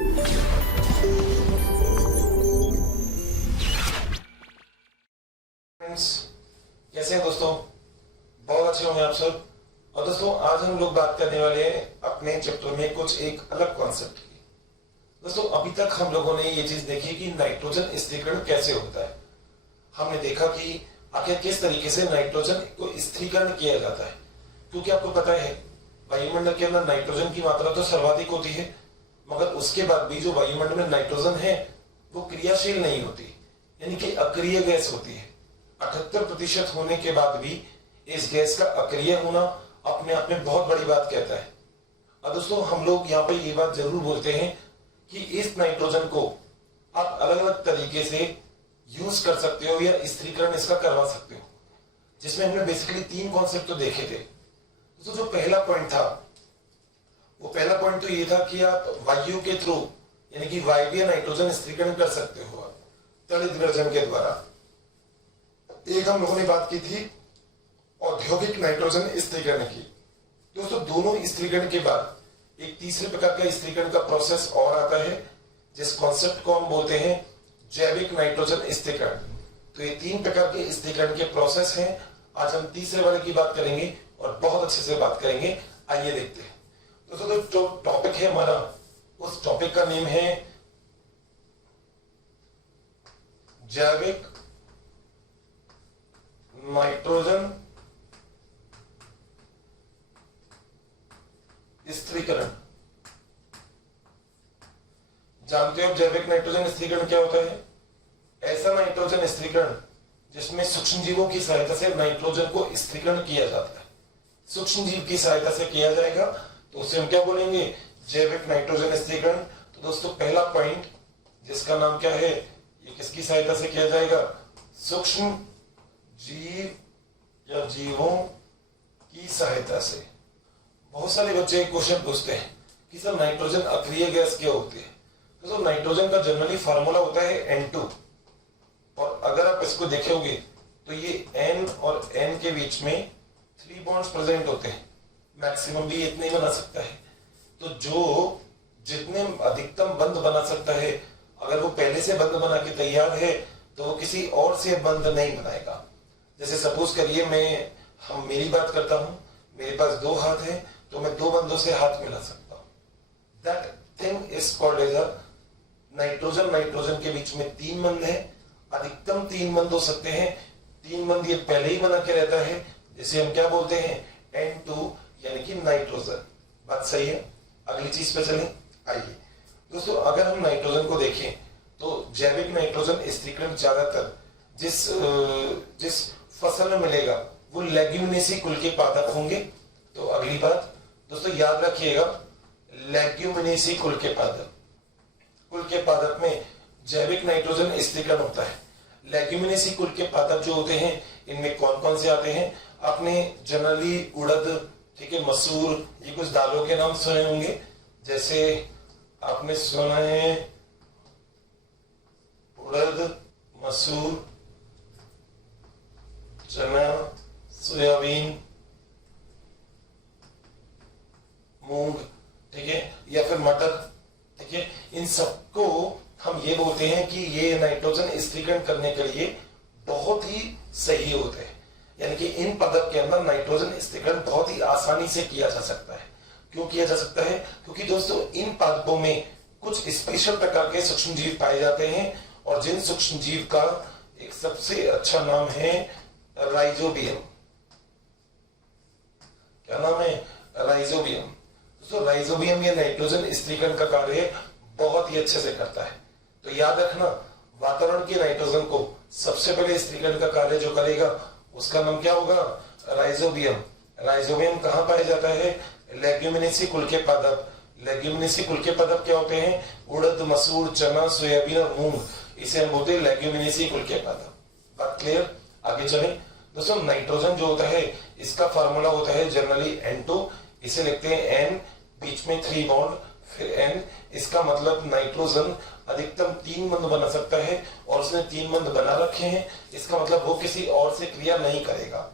कैसे हैं दोस्तों? बहुत अच्छे होंगे आप सब। और दोस्तों आज हम लोग बात करने वाले हैं अपने चैप्टर में कुछ एक अलग कॉन्सेप्ट की। दोस्तों अभी तक हम लोगों ने ये चीज देखी कि नाइट्रोजन स्थिरीकरण कैसे होता है। हमने देखा कि आखिर किस तरीके से नाइट्रोजन को स्थिरीकरण किया जाता है, क्योंकि आपको पता है वायुमंडल के अंदर नाइट्रोजन की मात्रा तो सर्वाधिक होती है, मगर उसके बाद भी जो वायुमंडल में नाइट्रोजन है वो क्रियाशील नहीं होती, यानी कि अक्रिय गैस होती है। 78% होने के बाद भी इस गैस का अक्रिय होना अपने आप में बहुत बड़ी बात कहता है। और दोस्तों हम लोग यहाँ पे ये बात जरूर बोलते हैं कि इस नाइट्रोजन को आप अलग अलग तरीके से यूज कर सकते हो या स्थिरीकरण इसका करवा सकते हो, जिसमें हमने बेसिकली 3 कॉन्सेप्ट तो देखे थे। तो जो पहला पॉइंट था वो पहला पॉइंट तो ये था कि आप वायु के थ्रू यानी कि वायवीय नाइट्रोजन स्थिरीकरण कर सकते हो तड़ित विरजन के द्वारा। एक हम लोगों ने बात की थी औद्योगिक नाइट्रोजन स्थिरीकरण की। दोस्तों दोनों स्थिरीकरण के बाद एक तीसरे प्रकार का स्थिरीकरण का प्रोसेस और आता है, जिस कॉन्सेप्ट को हम बोलते हैं जैविक नाइट्रोजन स्थिरीकरण। तो ये 3 प्रकार के स्थिरीकरण के प्रोसेस हैं। आज हम तीसरे वाले की बात करेंगे और बहुत अच्छे से बात करेंगे। आइए देखते हैं। दोस्तों जो टॉपिक है हमारा, उस टॉपिक का नेम है जैविक नाइट्रोजन स्थिरीकरण। जानते हो जैविक नाइट्रोजन स्थिरीकरण क्या होता है? ऐसा नाइट्रोजन स्थिरीकरण जिसमें सूक्ष्म जीवों की सहायता से नाइट्रोजन को स्थिरीकरण किया जाता है। सूक्ष्म जीव की सहायता से किया जाएगा तो उसे हम क्या बोलेंगे? जैविक नाइट्रोजन स्थिरीकरण। तो दोस्तों पहला पॉइंट जिसका नाम क्या है, ये किसकी सहायता से किया जाएगा? सूक्ष्म जीव या जीवों की सहायता से। बहुत सारे बच्चे क्वेश्चन पूछते हैं कि सर नाइट्रोजन अक्रिय गैस क्या होती है? तो नाइट्रोजन का जनरली फार्मूला होता है N2, और अगर आप इसको देखोगे तो ये N और N के बीच में 3 बॉन्ड्स प्रेजेंट होते हैं। मैक्सिमम भी इतने ही बना सकता है। तो जो जितने अधिकतम बंध बना सकता है, अगर वो पहले से बंध बना के तैयार है तो वो किसी और से बंध नहीं बनाएगा। जैसे सपोज करिए मेरी बात करता हूं, मेरे पास 2 हाथ है तो मैं 2 बंधों से हाथ मिला सकता हूं। That thing is called as a nitrogen. Nitrogen के बीच में 3 बंध है, अधिकतम 3 बंध हो सकते हैं। 3 बंध ये पहले ही बना के रहता है, जिसे हम क्या बोलते हैं? N2 यानी कि नाइट्रोजन। बात सही है? अगली चीज पे चलें। आइए दोस्तों, अगर हम नाइट्रोजन को देखें तो जैविक नाइट्रोजन स्थिरीकरण ज्यादातर जिस फसल में मिलेगा वो लेग्यूमिनेसी कुल के पादप होंगे। तो अगली बात दोस्तों याद रखिएगा, लेग्यूमिनेसी कुल के पादप में जैविक नाइट्रोजन स्थिरीकरण होता है। लेग्यूमिनेसी कुल के पादप जो होते हैं इनमें कौन कौन से आते हैं? आपने जनरली उड़द, ठीक है, मसूर, ये कुछ दालों के नाम सुने होंगे। जैसे आपने सुना है उड़द, मसूर, चना, सोयाबीन, मूंग, ठीक है, या फिर मटर, ठीक है। इन सबको हम ये बोलते हैं कि ये नाइट्रोजन स्थिरीकरण करने के लिए बहुत ही सही होते हैं। यानी कि इन पादप के अंदर नाइट्रोजन स्थिरीकरण बहुत ही आसानी से किया जा सकता है। क्यों किया जा सकता है? क्योंकि दोस्तों इन पादपों में कुछ स्पेशल प्रकार के सूक्ष्म जीव पाए जाते हैं, और जिन सूक्ष्म जीव का एक सबसे अच्छा नाम है राइजोबियम। क्या नाम है? राइजोबियम। दोस्तों राइजोबियम ये नाइट्रोजन स्थिरीकरण का कार्य बहुत ही अच्छे से करता है। तो याद रखना, वातावरण की नाइट्रोजन को सबसे पहले स्थिरीकरण का कार्य जो करेगा उसका नाम क्या होगा? राइजोबियम। राइजोबियम कहाँ पाया जाता है? लेग्यूमिनेसी कुल के पादप। लेग्यूमिनेसी कुल के पादप क्या होते हैं? उड़द, मसूर, चना, सोयाबीन और मूंग, इसे हम बोलते हैं लेग्यूमिनेसी कुल के पादप। बात क्लियर? आगे चलें दोस्तों। नाइट्रोजन जो होता है इसका फार्मूला होता है जनरली N2, इसे लिखते हैं N, बीच में 3 बॉन्ड, फिर N। इसका मतलब नाइट्रोजन अधिकतम 3 बंध बना सकता है, और उसने 3 बंध बना रखे हैं। इसका मतलब वो किसी और से क्रिया नहीं करेगा।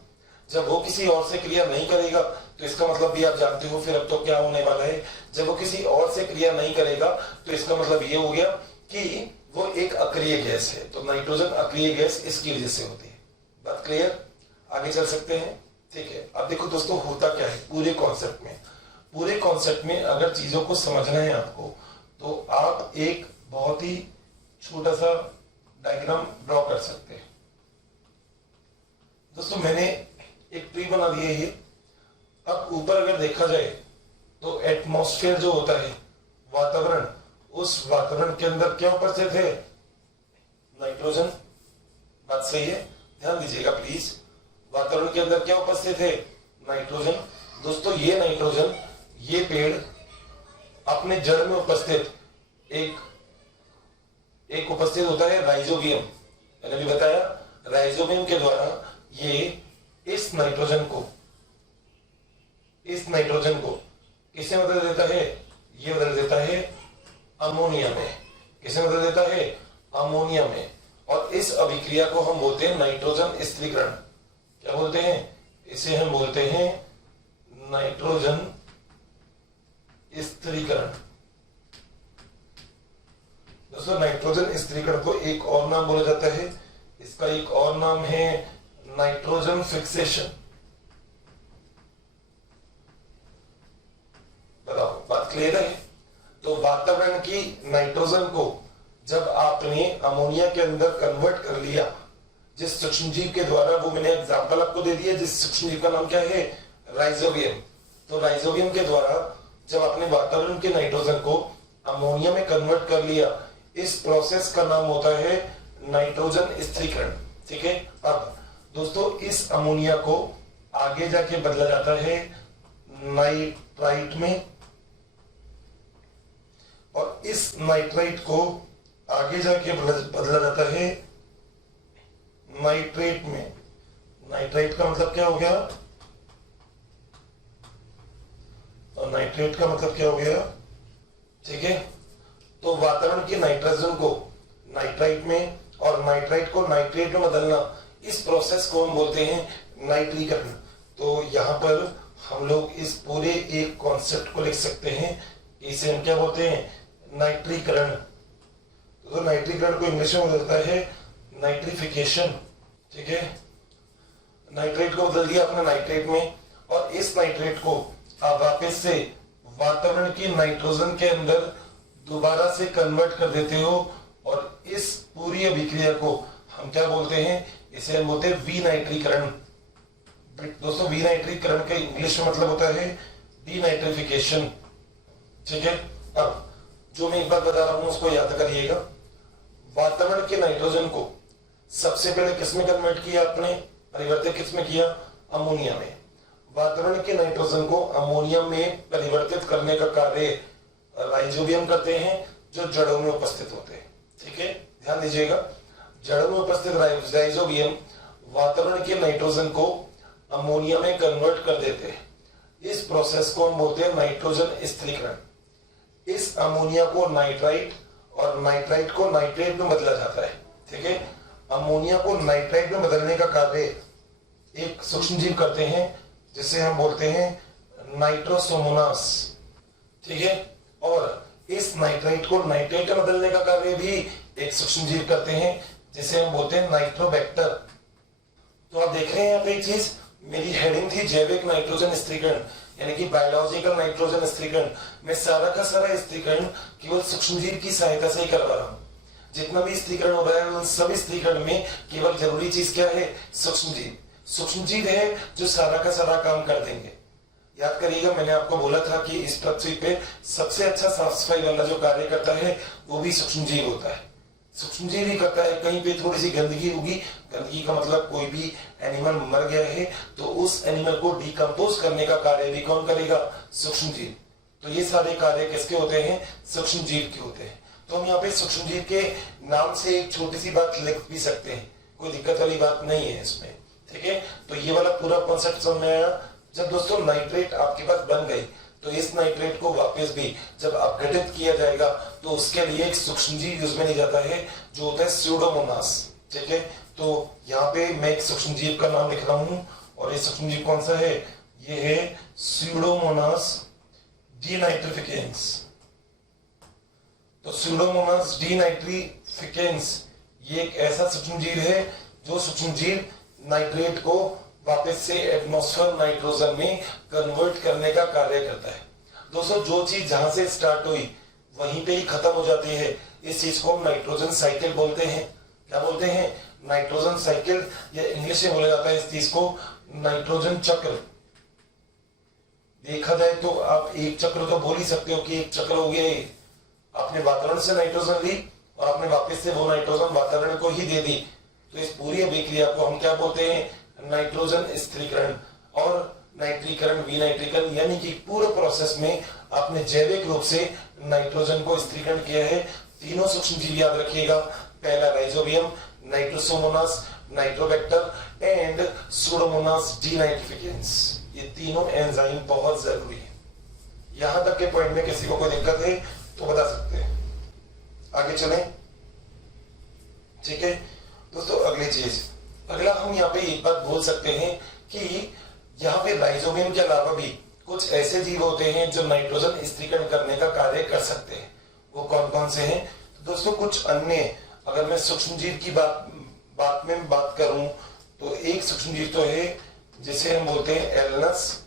जब वो किसी और से क्रिया नहीं करेगा तो इसका मतलब भी आप जानते हो फिर अब तो क्या होने वाला है। जब वो किसी और से क्रिया नहीं करेगा तो इसका मतलब ये हो गया कि वो एक अक्रिय गैस है। तो नाइट्रोजन अक्रिय गैस इसकी वजह से होती है। बात क्लियर? आगे चल सकते हैं। ठीक है, अब देखो दोस्तों होता क्या है पूरे कॉन्सेप्ट में। पूरे कॉन्सेप्ट में अगर चीजों को समझना है आपको तो आप एक बहुत ही छोटा सा डायग्राम ड्रॉ कर सकते हैं। दोस्तों मैंने एक ट्री बना दिया है। अब ऊपर अगर देखा जाए तो एटमॉस्फेयर जो होता है वातावरण, उस वातावरण के अंदर क्या उपस्थित है? नाइट्रोजन। बात सही है? ध्यान दीजिएगा प्लीज। वातावरण के अंदर क्या उपस्थित है? नाइट्रोजन। दोस्तों ये नाइट्रोजन, ये पेड़ अपने जड़ में उपस्थित एक उपस्थित होता है राइजोबियम। मैंने भी बताया राइजोबियम के द्वारा ये इस नाइट्रोजन को किससे बदल देता है? ये बदल देता है अमोनिया में। किसे बदल देता है? अमोनिया में। और इस अभिक्रिया को हम बोलते हैं नाइट्रोजन स्थिरीकरण। क्या बोलते हैं? इसे हम बोलते हैं नाइट्रोजन स्थिरीकरण। दोस्तों नाइट्रोजन स्थिरीकरण को एक और नाम बोला जाता है। इसका एक और नाम है नाइट्रोजन फिक्सेशन। बताओ बात क्लियर है? तो वातावरण की नाइट्रोजन को जब आपने अमोनिया के अंदर कन्वर्ट कर लिया, जिस सूक्ष्मजीव के द्वारा, वो मैंने एग्जांपल आपको दे दिया, जिस सूक्ष्मजीव का नाम क्या है? राइजोबियम। तो राइजोबियम के द्वारा जब आपने वातावरण के नाइट्रोजन को अमोनिया में कन्वर्ट कर लिया, इस प्रोसेस का नाम होता है नाइट्रोजन स्थिरीकरण। ठीक है। अब दोस्तों इस अमोनिया को आगे जाके बदला जाता है नाइट्राइट में, और इस नाइट्राइट को आगे जाके बदला जाता है नाइट्रेट में। नाइट्राइट का मतलब क्या हो गया? और नाइट्रेट का मतलब क्या हो गया? ठीक है। तो वातावरण के नाइट्रोजन को नाइट्राइट में और नाइट्राइट को नाइट्रेट में बदलना, इस प्रोसेस को हम बोलते हैं नाइट्रीकरण। तो यहां पर हम लोग इस पूरे एक कॉन्सेप्ट को लिख सकते हैं, इसे हम क्या बोलते हैं? नाइट्रीकरण। तो नाइट्रीकरण को इंग्लिश में बदलता है नाइट्रिफिकेशन। ठीक है। नाइट्रेट को बदल दिया आपने नाइट्रेट में, और इस नाइट्रेट को आप वापस से वातावरण की नाइट्रोजन के अंदर दोबारा से कन्वर्ट कर देते हो, और इस पूरी अभिक्रिया को हम क्या बोलते हैं? इसे हम बोलते हैं विनाइट्रीकरण। दोस्तों विनाइट्रीकरण का इंग्लिश में मतलब होता है डीनाइट्रिफिकेशन। ठीक है। अब जो मैं एक बात बता रहा हूं उसको याद करिएगा। वातावरण के नाइट्रोजन को सबसे पहले किसमें कन्वर्ट किया आपने? परिवर्तित किसमें किया? अमोनिया में। वातावरण के नाइट्रोजन को अमोनिया में परिवर्तित करने का कार्य राइजोबियम करते हैं, जो जड़ों में उपस्थित होते हैं। ठीक है, ध्यान दीजिएगा। जड़ों में उपस्थित राइजोबियम वातावरण के नाइट्रोजन को अमोनिया में कन्वर्ट कर देते हैं। इस प्रोसेस को हम बोलते हैं नाइट्रोजन स्थिरीकरण। इस अमोनिया को नाइट्राइट और नाइट्राइट को नाइट्रेट में बदला जाता है। ठीक है। अमोनिया को नाइट्राइट में बदलने का कार्य एक सूक्ष्मजीव करते हैं, जिसे हम बोलते हैं नाइट्रोसोमोनास। ठीक है। और इस नाइट्राइट को नाइट्रेट में बदलने का कार्य भी एक सूक्ष्मजीव करते हैं, जिसे हम बोलते हैं नाइट्रोबैक्टर। तो आप देख रहे हैं यहाँ पे एक चीज, मेरी हेडिंग थी जैविक नाइट्रोजन स्थिरीकरण, यानी कि बायोलॉजिकल नाइट्रोजन स्थिरीकरण। मैं सारा का सारा स्थिरीकरण केवल सूक्ष्मजीव की सहायता से ही करवा रहा हूँ। जितना भी स्थिरीकरण हो रहा है उन सभी स्थिरीकरण में केवल जरूरी चीज क्या है? सूक्ष्मजीव। सूक्ष्मजीव है जो सारा का सारा काम कर देंगे। याद करिएगा, मैंने आपको बोला था कि इस पृथ्वी पे सबसे अच्छा साफ सफाई वाला जो कार्य करता है वो भी सूक्ष्मजीव होता है। सूक्ष्मजीव ही करता है। कहीं पे थोड़ी सी गंदगी होगी, गंदगी का मतलब कोई भी एनिमल मर गया है, तो उस एनिमल को डिकम्पोज करने का कार्य भी कौन करेगा? सूक्ष्मजीव। तो ये सारे कार्य किसके होते हैं? सूक्ष्मजीव के होते हैं। तो हम यहाँ पे सूक्ष्मजीव के नाम से एक छोटी सी बात लिख भी सकते हैं, कोई दिक्कत वाली बात नहीं है इसमें। ठीक है। तो ये वाला पूरा कॉन्सेप्ट समझ में आया। जब दोस्तों नाइट्रेट आपके पास बन गई, तो इस नाइट्रेट को वापस भी जब अपघटित किया जाएगा तो उसके लिए एक सूक्ष्मजीव यूज में नहीं जाता है, जो होता है स्यूडोमोनास। ठीक है। तो यहाँ पे मैं एक सूक्ष्मजीव का नाम लिख रहा हूँ, और ये सूक्ष्मजीव कौन सा है? ये है स्यूडोमोनास डीनाइट्रिफिकेंस। तो स्यूडोमोनास डीनाइट्रिफिकेंस ये एक ऐसा सूक्ष्मजीव है जो सूक्ष्मजीव नाइट्रेट को वापस से एटमॉस्फेयर नाइट्रोजन में कन्वर्ट करने का कार्य करता है। दोस्तों, जो चीज जहां से स्टार्ट हुई वहीं पे ही खत्म हो जाती है। इस चीज को हम नाइट्रोजन साइकिल बोलते हैं। क्या बोलते हैं? नाइट्रोजन साइकिल, या इंग्लिश में बोला जाता है इस चीज को नाइट्रोजन चक्र। देखा जाए तो आप एक चक्र तो बोल ही सकते हो कि एक चक्र हो गया ये। आपने वातावरण से नाइट्रोजन ली और आपने वापस से वो नाइट्रोजन वातावरण को ही दे दी। तो इस पूरी अभिक्रिया को हम क्या बोलते हैं? नाइट्रोजन स्थिरीकरण और नाइट्रीकरण, विनाइट्रीकरण, यानी कि पूरे प्रोसेस में आपने जैविक रूप से नाइट्रोजन को स्थिरीकरण किया है। तीनों सूक्ष्मजीव याद रखिएगा, पहला Rhizobium, Nitrosomonas, Nitrobacter and Pseudomonas denitrificans. ये तीनों एंजाइम बहुत जरूरी है। यहां तक के पॉइंट में किसी को कोई दिक्कत है तो बता सकते हैं। आगे चलें, ठीक है दोस्तों। अगली चीज, अगला हम यहाँ पे एक बात बोल सकते हैं कि यहाँ पे राइजोबियम के अलावा भी कुछ ऐसे जीव होते हैं जो नाइट्रोजन स्थिरीकरण करने का कार्य कर सकते हैं। वो कौन कौन से हैं? तो दोस्तों, कुछ अन्य, अगर मैं सूक्ष्मजीव की बात करूं तो एक सूक्ष्मजीव तो है जिसे हम बोलते हैं एलनस,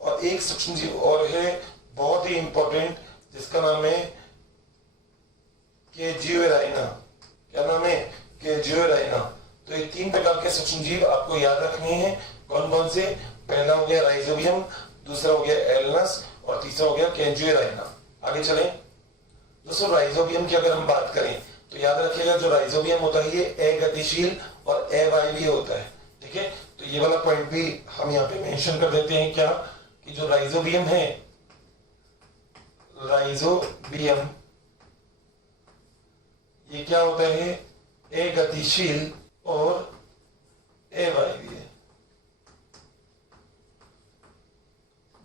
और एक सूक्ष्मजीव और है बहुत ही इंपॉर्टेंट जिसका नाम है केजुएराइना। क्या नाम है? केजुएराइना। तो ये तीन प्रकार के सूक्ष्मजीव आपको याद रखने हैं। कौन कौन से? पहला हो गया राइजोबियम, दूसरा हो गया एलनस और तीसरा हो गया केजुएराइना। आगे चलें दोस्तों। राइजोबियम की अगर हम बात करें तो याद रखिएगा, जो राइजोबियम होता है ये अगतिशील और अवायवीय होता है। ठीक है, तो ये वाला पॉइंट भी हम यहाँ पे मेंशन कर देते हैं। क्या कि जो राइजोबियम है, राइजोबियम ये क्या होता है? अगतिशील और अवायवीय।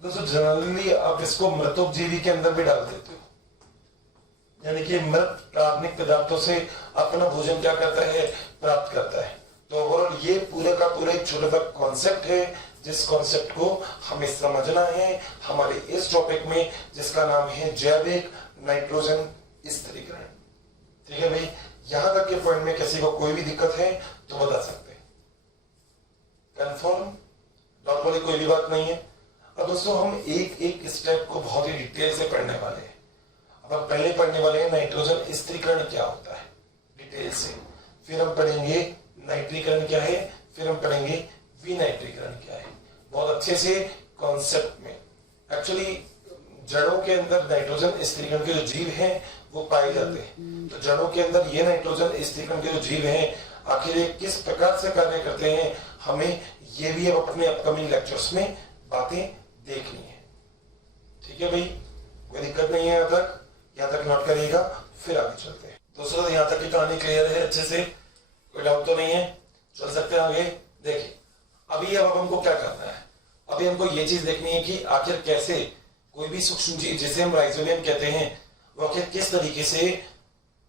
दोस्तों, जनरली आप इसको मृतोपजीवी के अंदर भी डाल देते हो, यानी कि मृत कार्बनिक पदार्थों से अपना भोजन क्या करता है? प्राप्त करता है। तो ओवरऑल ये पूरा का पूरा एक छोटा सा कॉन्सेप्ट है, जिस कॉन्सेप्ट को हमें समझना है हमारे इस टॉपिक में, जिसका नाम है जैविक नाइट्रोजन स्थिरीकरण। ठीक है भाई, यहां तक के पॉइंट में किसी को कोई भी दिक्कत है तो बता सकते हैं। कंफर्म, डाउट वाली कोई भी बात नहीं है। अब दोस्तों, हम एक एक स्टेप को बहुत ही डिटेल से पढ़ने वाले हैं। अब हम पहले पढ़ने वाले हैं नाइट्रोजन स्थिरीकरण क्या होता है डिटेल से, फिर हम पढ़ेंगे नाइट्रीकरण क्या है, फिर हम पढ़ेंगे विनाइट्रीकरण क्या है, बहुत अच्छे से कॉन्सेप्ट में। एक्चुअली जड़ों के अंदर नाइट्रोजन स्थिरीकरण के जो जीव हैं वो पाए जाते हैं। तो जड़ों के अंदर ये नाइट्रोजन स्थिरीकरण के जो जीव हैं आखिर ये किस प्रकार से कार्य करते हैं, हमें ये भी अब अपने अपकमिंग लेक्चर्स में बातें देखनी है। ठीक है भाई, कोई दिक्कत नहीं है यहाँ तक नोट करिएगा, फिर आगे चलते हैं। दोस्तों, यहाँ तक की कहानी क्लियर है अच्छे से, कोई डाउट तो नहीं है? चल सकते हैं आगे। देखिए, अभी अब हमको क्या करना है? अभी हमको ये चीज देखनी है कि आखिर कैसे कोई भी सूक्ष्म जीव जिसे हम राइजोबियम कहते हैं वो आखिर किस तरीके से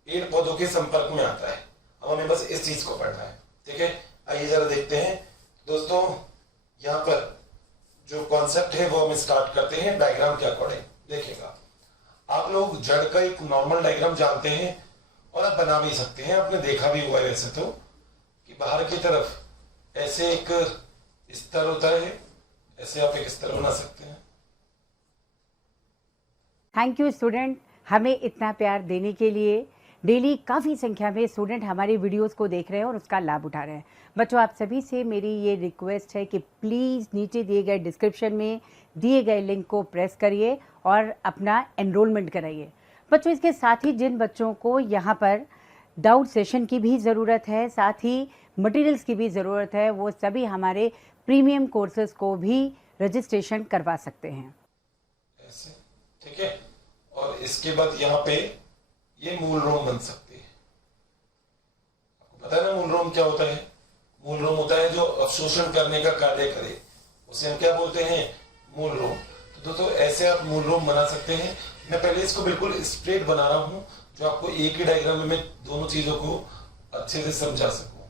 पेड़ पौधों के संपर्क में आता है। अब हमें बस इस चीज को पढ़ना है। ठीक है, आइए जरा देखते हैं। दोस्तों, यहाँ पर जो कॉन्सेप्ट है वो हम स्टार्ट करते हैं डायग्राम के अकॉर्डिंग। देखिएगा, आप लोग जड़ का एक नॉर्मल डायग्राम जानते हैं और आप बना भी सकते हैं, आपने देखा भी हुआ है वैसे तो, कि बाहर की तरफ ऐसे एक स्तर होता है, ऐसे आप एक स्तर बना सकते हैं। थैंक यू स्टूडेंट, हमें इतना प्यार देने के लिए। डेली काफ़ी संख्या में स्टूडेंट हमारी वीडियोस को देख रहे हैं और उसका लाभ उठा रहे हैं। बच्चों, आप सभी से मेरी ये रिक्वेस्ट है कि प्लीज़ नीचे दिए गए डिस्क्रिप्शन में दिए गए लिंक को प्रेस करिए और अपना एनरोलमेंट कराइए। बच्चों, इसके साथ ही जिन बच्चों को यहाँ पर डाउट सेशन की भी ज़रूरत है, साथ ही मटेरियल्स की भी ज़रूरत है, वो सभी हमारे प्रीमियम कोर्सेज को भी रजिस्ट्रेशन करवा सकते हैं। ऐसे, ठीक है। और इसके बाद यहाँ पे ये मूल रोम बन सकती है। आपको पता है ना मूल रोम क्या होता है? मूल रोम होता है जो अवशोषण करने का कार्य करे, उसे हम क्या बोलते हैं? मूल रोम। तो दोस्तों, ऐसे आप मूल रोम बना सकते हैं। मैं पहले इसको बिल्कुल स्ट्रेट बना रहा हूं, जो आपको एक ही डायग्राम में मैं दोनों चीजों को अच्छे से समझा सकूं।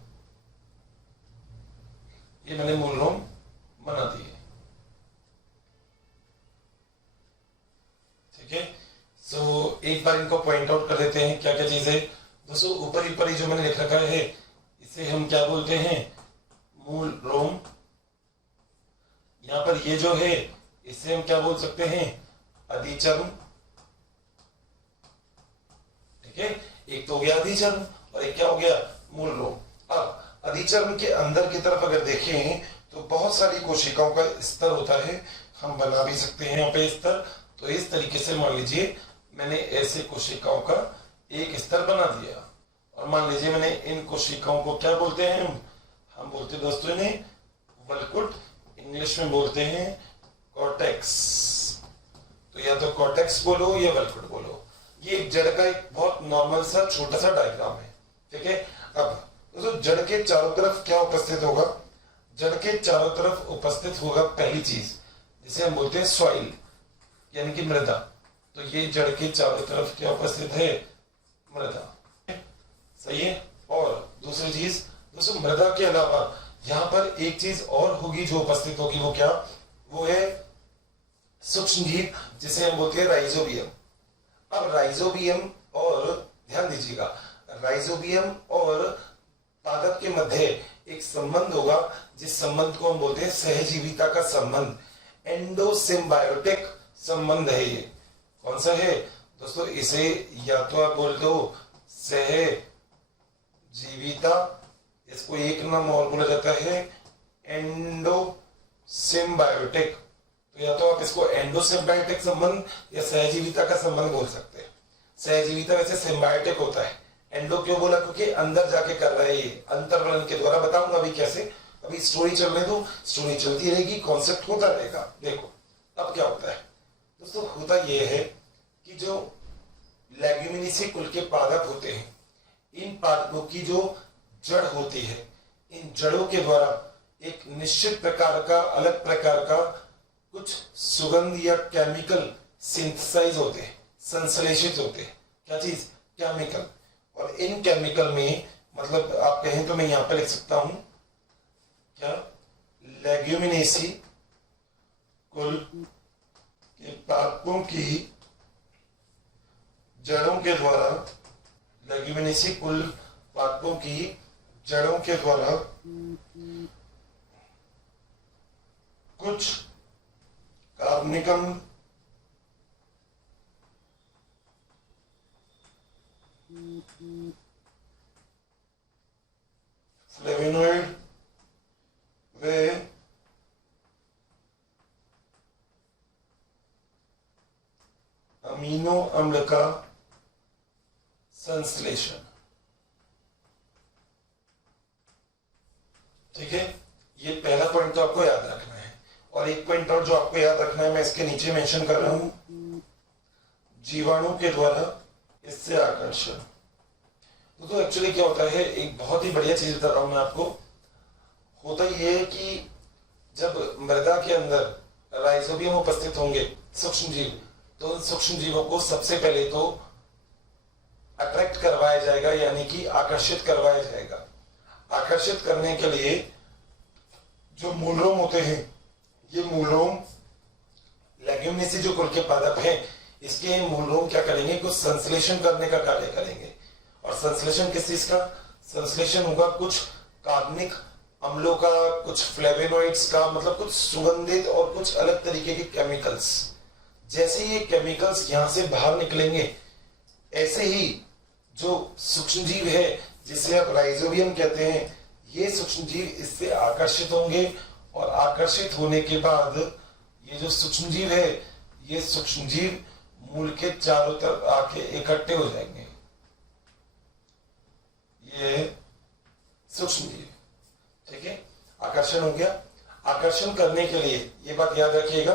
ये मैंने मूल रोम बना दिए। ठीक है, सो एक बार इनको पॉइंट आउट कर देते हैं क्या क्या चीज है। दोस्तों ऊपर ही जो मैंने लिख रखा है इसे हम क्या बोलते हैं, मूल रोम। यहां पर ये जो है इसे हम क्या बोल सकते हैं, अधिचर्म। ठीक है, एक तो हो गया अधिचर्म और एक क्या हो गया, मूल रोम। अब अधिचर्म के अंदर की तरफ अगर देखें तो बहुत सारी कोशिकाओं का स्तर होता है, हम बना भी सकते हैं यहाँ पे स्तर। तो इस तरीके से मान लीजिए मैंने ऐसे कोशिकाओं का एक स्तर बना दिया, और मान लीजिए मैंने इन कोशिकाओं को क्या बोलते हैं, हम बोलते हैं दोस्तों इन्हें वल्कुट, इंग्लिश में बोलते हैं कॉर्टेक्स। तो या तो कॉर्टेक्स बोलो या वल्कुट बोलो। ये एक जड़ का एक बहुत नॉर्मल सा छोटा सा डायग्राम है। ठीक है, अब दोस्तों जड़ के चारों तरफ क्या उपस्थित होगा, जड़ के चारों तरफ उपस्थित होगा पहली चीज जिसे हम बोलते हैं सॉइल, यानी कि मृदा। तो ये जड़ के चारों तरफ क्या उपस्थित है, मृदा। सही है। और दूसरी चीज दोस्तों मृदा के अलावा यहाँ पर एक चीज और होगी जो उपस्थित होगी, वो क्या, वो है सूक्ष्म जीव जिसे हम बोलते हैं राइजोबियम। अब राइजोबियम और ध्यान दीजिएगा, राइजोबियम और पादप के मध्य एक संबंध होगा जिस संबंध को हम बोलते हैं सहजीविता का संबंध, एंडोसिम्बायोटिक संबंध है। ये कौन सा है दोस्तों, इसे या तो आप बोलते हो सहजीविता, इसको एक नाम और बोला जाता है एंडोसिम्बायोटिक। तो या तो आप इसको एंडोसिम्बायोटिक संबंध या सहजीविता का संबंध बोल सकते हैं। सहजीविता वैसे सिम्बायोटिक होता है, एंडो क्यों बोला, क्योंकि अंदर जाके कर रहा है ये, अंतर्वलन के द्वारा। बताऊंगा अभी कैसे, अभी स्टोरी चलने दो, स्टोरी चलती रहेगी, कॉन्सेप्ट होता रहेगा। देखो अब क्या होता है दोस्तों, होता ये है कि जो लेग्यूमिनेसी कुल के पादप होते हैं, इन पादपों की जो जड़ होती है, इन जड़ों के द्वारा एक निश्चित प्रकार का, अलग प्रकार का कुछ सुगंध या केमिकल सिंथेसाइज होते हैं, संश्लेषित होते हैं। क्या चीज, केमिकल। और इन केमिकल में मतलब आप कहें तो मैं यहां पर लिख सकता हूं क्या, लेग्यूमिनेसी कुल के पादपों की जड़ों के द्वारा, लेग्यूमिनेसी कुल पादपों की जड़ों के द्वारा कुछ कार्बनिकम फ्लेवोनॉइड व अमीनो अम्ल का संश्लेषण। ठीक है, ये पहला पॉइंट तो आपको याद रखना है। और एक पॉइंट और जो आपको याद रखना है, मैं इसके नीचे मेंशन कर रहा हूं, जीवाणु के द्वारा इससे आकर्षण। तो एक्चुअली क्या होता है, एक बहुत ही बढ़िया चीज बता रहा हूं मैं आपको। होता ये है कि जब मृदा के अंदर राइजोबियम उपस्थित होंगे, सूक्ष्म जीव, तो उन सूक्ष्म जीवों को सबसे पहले तो अट्रैक्ट करवाया जाएगा, यानी कि आकर्षित करवाया जाएगा। आकर्षित करने के लिए जो मूलरोम होते हैं, ये मूलरोम लेग्यूमिनेसी जो कुल के पादप हैं, इसके मूलरोम क्या करेंगे, कुछ संश्लेषण करने का कार्य करेंगे। और संश्लेषण किस चीज का, संश्लेषण होगा कुछ कार्बनिक अम्लों का, कुछ फ्लेवोनॉइड्स का, मतलब कुछ सुगंधित और कुछ अलग तरीके के केमिकल्स। जैसे ये केमिकल्स यहां से बाहर निकलेंगे, ऐसे ही जो सूक्ष्म जीव है जिसे आप राइजोबियम कहते हैं, ये सूक्ष्म जीव इससे आकर्षित होंगे। और आकर्षित होने के बाद ये जो सूक्ष्म जीव है, ये सूक्ष्म जीव मूल के चारों तरफ आके इकट्ठे हो जाएंगे। ये सूक्ष्म जीव, ठीक है, आकर्षण हो गया। आकर्षण करने के लिए ये बात याद रखिएगा,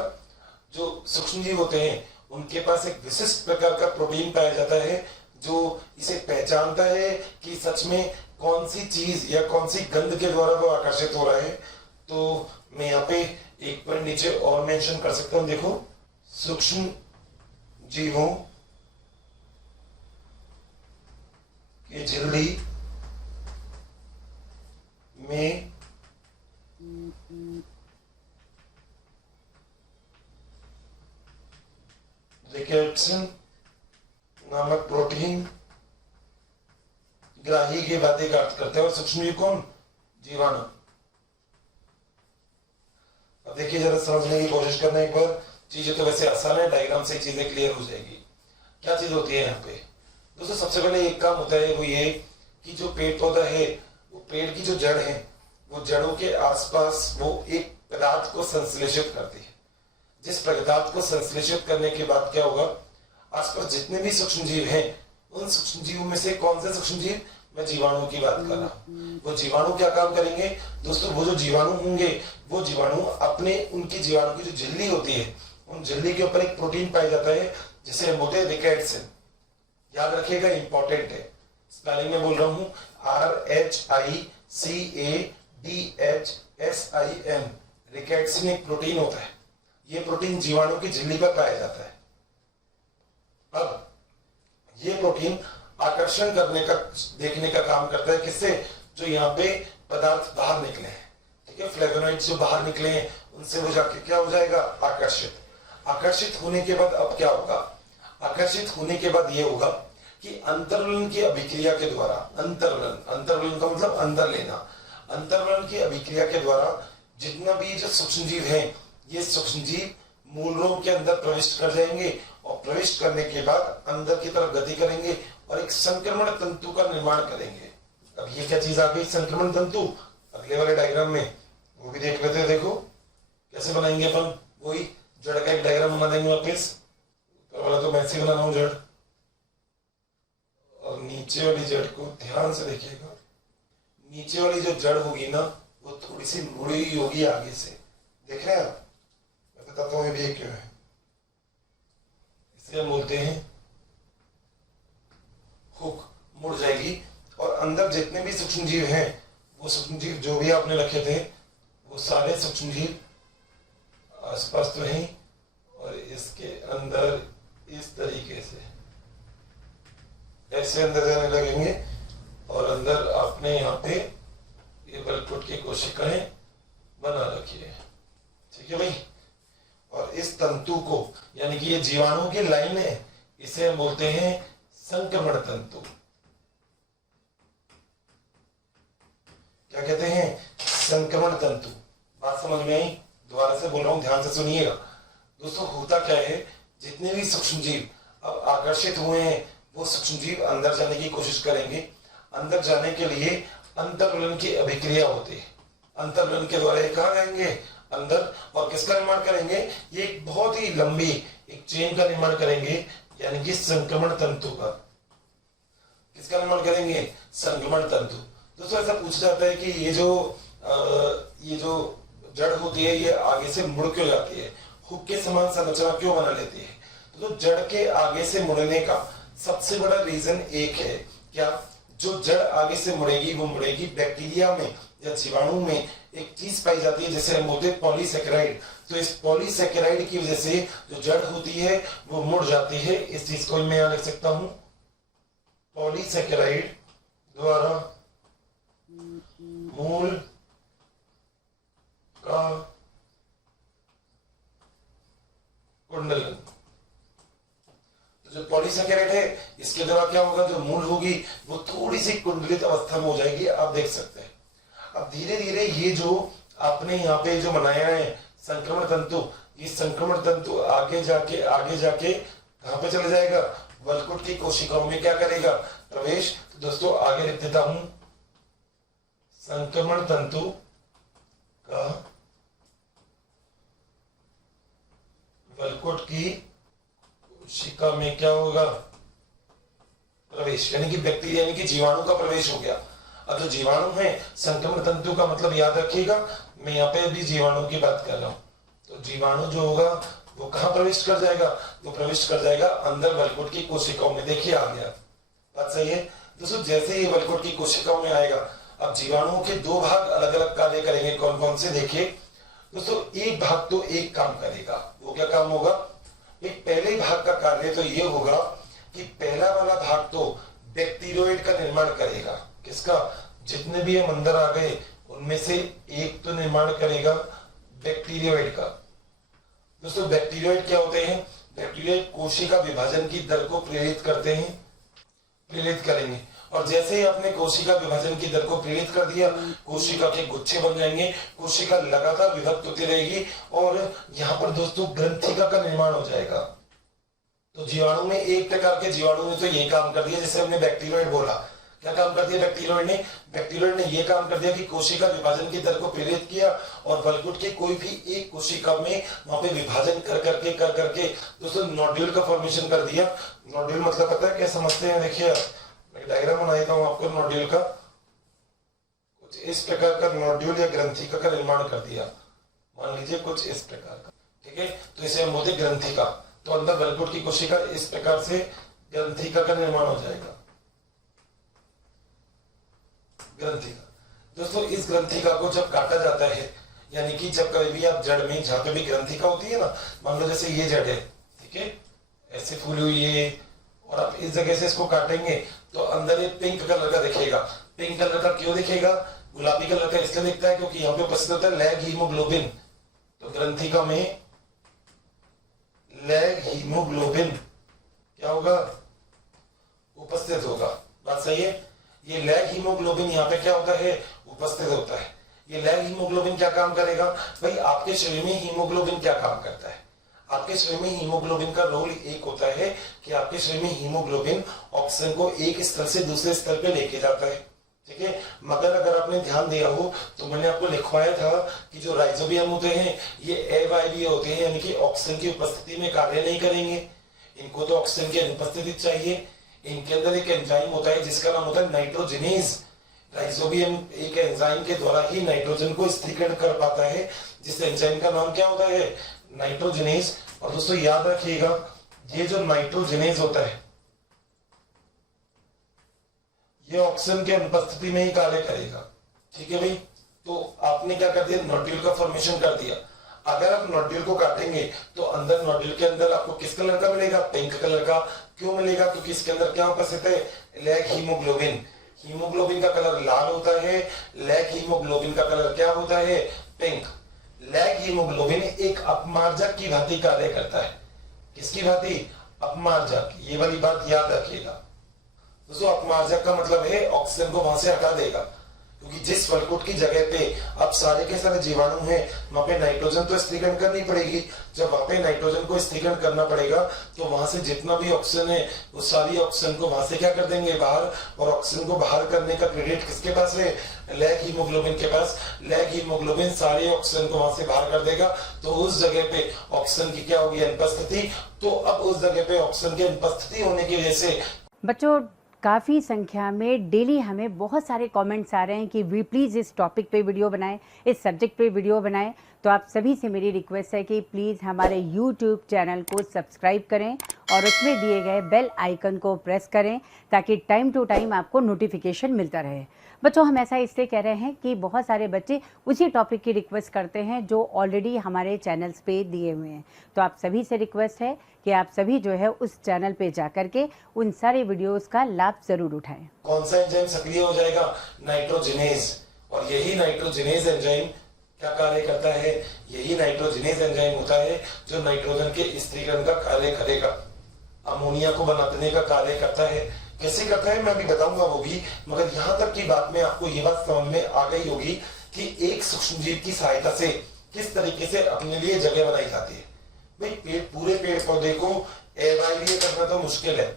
जो सूक्ष्म जीव होते हैं उनके पास एक विशिष्ट प्रकार का प्रोटीन पाया जाता है जो इसे पहचानता है कि सच में कौन सी चीज या कौन सी गंध के द्वारा वो आकर्षित हो रहा है। तो मैं यहाँ पे एक पॉइंट नीचे और मेंशन कर सकता हूं, देखो, सूक्ष्म जीवों की झिल्ली में रिकेट्सन नामक प्रोटीन ग्राही के बाध्य का अर्थ करते हैं। और सूक्ष्मजीव कौन? जीवाणु। अब देखिए जरा समझने की कोशिश करना एक बार। चीजें तो वैसे आसान है, डायग्राम से चीजें क्लियर हो जाएगी। क्या चीज होती है यहाँ पे दोस्तों? सबसे पहले एक काम होता है वो ये कि जो पेड़ पौधा है, वो पेड़ की जो जड़ है, वो जड़ों के आसपास वो एक पदार्थ को संश्लेषित करती है। जिस पदार्थ को संश्लेषित करने के बाद क्या होगा, आसपास जितने भी सूक्ष्म जीव हैं, उन सूक्ष्म जीवों में से कौन से सूक्ष्म जीव? मैं जीवाणु की बात कर रहा हूँ। वो जीवाणु क्या काम करेंगे दोस्तों? वो जो जीवाणु होंगे, वो जीवाणु अपने उनकी जीवाणु की जो झिल्ली होती है, उन झिल्ली के ऊपर एक प्रोटीन पाया जाता है जिसे हम बोलते हैं रिकेट्सन। याद रखिएगा, इंपॉर्टेंट है। स्पेलिंग में बोल रहा हूं, RHICADHSIN। रिकेट्सन एक प्रोटीन होता है। ये प्रोटीन जीवाणु की झिल्ली पर पाया जाता है। अब ये प्रोटीन आकर्षण करने का, देखने का काम करता है। किससे? जो यहाँ पे पदार्थ बाहर निकले हैं, ठीक है, फ्लेवोनॉइड्स जो बाहर निकले हैं, उनसे वो जाके क्या हो जाएगा? आकर्षित। आकर्षित होने के बाद अब क्या होगा? आकर्षित होने के बाद ये होगा कि अंतर्वलन की अभिक्रिया के द्वारा, अंतर्वलन का मतलब अंदर लेना, अंतर्वलन की अभिक्रिया के द्वारा जितना भी जो सूक्ष्मजीव हैं, ये सूक्ष्मजीव मूलरों के अंदर प्रविष्ट कर जाएंगे और प्रविष्ट करने के बाद अंदर की तरफ गति करेंगे और एक संक्रमण तंतु का निर्माण करेंगे। अब ये क्या चीज आ गई? संक्रमण तंतु। अगले वाले डायग्राम में वो भी देख लेते हैं। देखो कैसे बनाएंगे अपन, वही जड़ का एक डायग्राम बना देंगे वापिस। ऊपर वाला तो मैं से बना रहा हूं जड़, और नीचे वाली जड़ को ध्यान से देखिएगा। नीचे वाली जो जड़ होगी ना, वो थोड़ी सी मुड़ी हुई होगी आगे से। देख रहे हैं आप? मैं बताता हूँ ये क्यों है। इसे हम बोलते हैं हुक, मुड़ जाएगी और अंदर जितने भी सूक्ष्मजीव हैं, वो सूक्ष्मजीव जो भी आपने रखे थे, वो सारे सूक्ष्मजीव आसपास तो हैं और इसके अंदर इस तरीके से ऐसे अंदर जाने लगेंगे और अंदर आपने यहाँ पे ये बलकुट की कोशिकाएं बना रखी है, ठीक है भाई। और इस तंतु को, यानी कि ये जीवाणु की लाइन है, इसे हम बोलते हैं संक्रमण तंतु। क्या कहते हैं? संक्रमण तंतु। बात समझ में आई? दोबारा से बोल रहा हूं, ध्यान से सुनिएगा दोस्तों। होता क्या है, जितने भी सूक्ष्मजीव अब आकर्षित हुए हैं, वो सूक्ष्मजीव अंदर जाने की कोशिश करेंगे। अंदर जाने के लिए अंतर्वलन की अभिक्रिया होती है। अंतर्वलन के द्वारा ये कहाँ जाएंगे? अंदर। और किसका निर्माण करेंगे? ये एक बहुत ही लंबी एक चेन का निर्माण करेंगे, यानी कि संक्रमण तंतु का। किसका निर्माण करेंगे? संक्रमण तंतु। दोस्तों ऐसा पूछा जाता है कि ये जो जड़ होती है, ये आगे से मुड़ क्यों जाती है? हुक के समान संरचना क्यों बना लेती है? तो जड़ के आगे से मुड़ने का सबसे बड़ा रीजन एक है। क्या? जो जड़ आगे से मुड़ेगी, वो मुड़ेगी बैक्टीरिया में या जीवाणु में एक चीज पाई जाती है जिसे हम बोलते हैं पॉलीसेकेराइड। तो इस पॉलीसेकेराइड की वजह से जो जड़ होती है वो मुड़ जाती है। इस चीज को मैं यहां लिख सकता हूं, पॉलीसेकेराइड द्वारा मूल का कुंडलन। जो पॉलीसेकेराइड है, इसके द्वारा क्या होगा? जो मूल होगी वो थोड़ी सी कुंडलित अवस्था में हो जाएगी, आप देख सकते हैं। अब धीरे धीरे ये जो आपने यहाँ पे जो बनाया है संक्रमण तंतु, ये संक्रमण तंतु आगे जाके कहां पे चला जाएगा? वलकुट की कोशिकाओं में क्या करेगा? प्रवेश। तो दोस्तों आगे लिख देता हूं, संक्रमण तंतु का वलकुट की कोशिका में क्या होगा? प्रवेश, यानी कि बैक्टीरिया यानी कि जीवाणु का प्रवेश हो गया। अब जो जीवाणु है, संक्रमण तंतु का मतलब याद रखिएगा, मैं यहाँ पे भी जीवाणु की बात कर रहा हूं। तो जीवाणु जो होगा वो कहां प्रविष्ट कर जाएगा? वो प्रविष्ट कर जाएगा अंदर वलकुट की कोशिकाओं में। देखिए आ गया, बात सही है दोस्तों। जैसे ही वलकुट की कोशिकाओं में आएगा, अब जीवाणुओं के दो भाग अलग अलग कार्य करेंगे। कौन कौन से? देखिए दोस्तों, एक भाग तो एक काम करेगा। वो क्या काम होगा? एक पहले भाग का कार्य तो ये होगा कि पहला वाला भाग तो बैक्टीरियोइड का निर्माण करेगा। किसका? जितने भी हम अंदर आ गए उनमें से एक तो निर्माण करेगा बैक्टीरियोइड का। दोस्तों बैक्टीरियोइड क्या होते हैं? बैक्टीरिया कोशिका विभाजन की दर को प्रेरित करते हैं, प्रेरित करेंगे। और जैसे ही आपने कोशिका विभाजन की दर को प्रेरित कर दिया, कोशिका के गुच्छे बन जाएंगे, कोशिका लगातार विभक्त होती रहेगी और यहाँ पर दोस्तों ग्रंथिका का निर्माण हो जाएगा। तो जीवाणु में एक प्रकार के जीवाणु ने तो ये काम कर दिया, जैसे हमने बैक्टीरियोइड बोला, क्या काम कर दिया बैक्टीरियोइड ने ये काम कर दिया कि कोशिका विभाजन की दर को प्रेरित किया और वल्कुट के कोई भी एक कोशिका में वहां पे विभाजन कर करके दोस्तों नोड्यूल का फॉर्मेशन कर दिया। नोड्यूल मतलब पता है क्या समझते हैं? देखिए मैं डायग्राम बना देता हूं आपको नोड्यूल का। कुछ इस प्रकार का नोड्यूल या ग्रंथिका का निर्माण कर दिया, मान लीजिए कुछ इस प्रकार का, ठीक है। तो इसे हम बोलते हैं ग्रंथिका। तो अंदर वल्कुट की कोशिका इस प्रकार से ग्रंथिका का निर्माण हो जाएगा, ग्रंथिका। दोस्तों इस ग्रंथिका को जब काटा जाता है, यानी कि जब कभी भी आप जड़ में जहां पे भी ग्रंथिका होती है ना, मान लो जैसे ये जड़ है, ठीक है, ऐसे फूली हुई है, और आप इस जगह से इसको काटेंगे तो अंदर ये पिंक कलर का दिखेगा। पिंक कलर का क्यों दिखेगा? गुलाबी कलर का इसलिए दिखता है क्योंकि यहाँ पे उपस्थित होता है लैग हीमोग्लोबिन। तो ग्रंथिका में लैग हीमोग्लोबिन क्या होगा? उपस्थित होगा। बात सही है? ये लैग हीमोग्लोबिन यहाँ पे क्या होता है? उपस्थित होता है। ये लैग हीमोग्लोबिन क्या काम करेगा भाई? आपके शरीर में हीमोग्लोबिन क्या काम करता है? आपके शरीर में हीमोग्लोबिन का रोल एक होता है कि आपके शरीर में हीमोग्लोबिन ऑक्सीजन को एक स्तर से दूसरे स्तर पे लेके जाता है, ठीक है। मगर अगर आपने ध्यान दिया हो तो मैंने आपको लिखवाया था कि जो राइजोबियम होते हैं ये अवायवीय होते हैं, यानी कि ऑक्सीजन की उपस्थिति में कार्य नहीं करेंगे। इनको तो ऑक्सीजन की अनुपस्थिति चाहिए। इनके अंदर एक एंजाइम होता है जिसका नाम होता है नाइट्रोजनेज। राइजोबियम एक एंजाइम के द्वारा ही नाइट्रोजन को स्थिरीकरण कर पाता है, जिस एंजाइम का नाम क्या होता है? नाइट्रोजनेज। और दोस्तों याद रखिएगा, ये जो नाइट्रोजनेज होता है ये ऑक्सीजन की अनुपस्थिति में ही कार्य करेगा, ठीक है भाई। तो आपने क्या कर दिया? नोड्यूल का फॉर्मेशन कर दिया। अगर आप नोड्यूल को काटेंगे तो अंदर नोड्यूल के अंदर आपको किस कलर का मिलेगा? पिंक कलर का। क्यों मिलेगा? क्योंकि इसके अंदर क्या उपस्थित है? Lag haemoglobin. हीमोग्लोबिन का कलर लाल होता है, लैग हीमोग्लोबिन का कलर क्या होता है? पिंक। लैग हीमोग्लोबिन एक अपमार्जक की भांति कार्य करता है। किसकी भांति? अपमार्जक। ये वाली बात याद रखिएगा दोस्तों। अपमार्जक का मतलब है ऑक्सीजन को वहां से हटा देगा, क्योंकि जिस वल्कुट की जगह पे अब सारे के सारे जीवाणु हैं वहां पे नाइट्रोजन तो स्थिरीकरण करनी पड़ेगी। जब वहां पे नाइट्रोजन को स्थिरीकरण करना पड़ेगा तो वहां से जितना भी ऑक्सीजन है वो सारी ऑक्सीजन को वहां से क्या कर देंगे? बाहर। और ऑक्सीजन को बाहर करने का क्रेडिट किसके पास है? लैग हीमोग्लोबिन के पास। लैग हीमोग्लोबिन सारे ऑक्सीजन को वहां से बाहर कर देगा, तो उस जगह पे ऑक्सीजन की क्या होगी? अनुपस्थिति। तो अब उस जगह पे ऑक्सीजन की अनुपस्थिति होने की वजह से बच्चों काफ़ी संख्या में डेली हमें बहुत सारे कमेंट्स आ रहे हैं कि वी प्लीज़ इस टॉपिक पे वीडियो बनाएं, इस सब्जेक्ट पे वीडियो बनाएं। तो आप सभी से मेरी रिक्वेस्ट है कि प्लीज़ हमारे यूट्यूब चैनल को सब्सक्राइब करें और उसमें दिए गए बेल आइकन को प्रेस करें ताकि टाइम टू टाइम आपको नोटिफिकेशन मिलता रहे। बच्चों हम ऐसा इसलिए कह रहे हैं कि बहुत सारे बच्चे उसी टॉपिक की रिक्वेस्ट करते हैं जो ऑलरेडी हमारे चैनल्स पे दिए हुए हैं। तो आप सभी से रिक्वेस्ट है कि आप सभी जो है उस चैनल पे जा करके उन सारे वीडियोस का लाभ जरूर उठाएं। कौन सा एंजाइम सक्रिय हो जाएगा? नाइट्रोजनेज। और यही नाइट्रोजनेज एंजाइम क्या कार्य करता है? यही नाइट्रोजनेज एंजाइम होता है जो नाइट्रोजन के स्थिरीकरण का कार्य करेगा, अमोनिया को बनाने का कार्य करता है। कैसे करता है मैं भी बताऊंगा वो भी, मगर यहाँ तक की बात में आपको ये बात समझ में आ गई होगी कि एक सूक्ष्मजीव की सहायता से किस तरीके से अपने लिए जगह बनाई जाती है। भाई पूरे पेड़ पौधे को अवायवीय करना तो मुश्किल है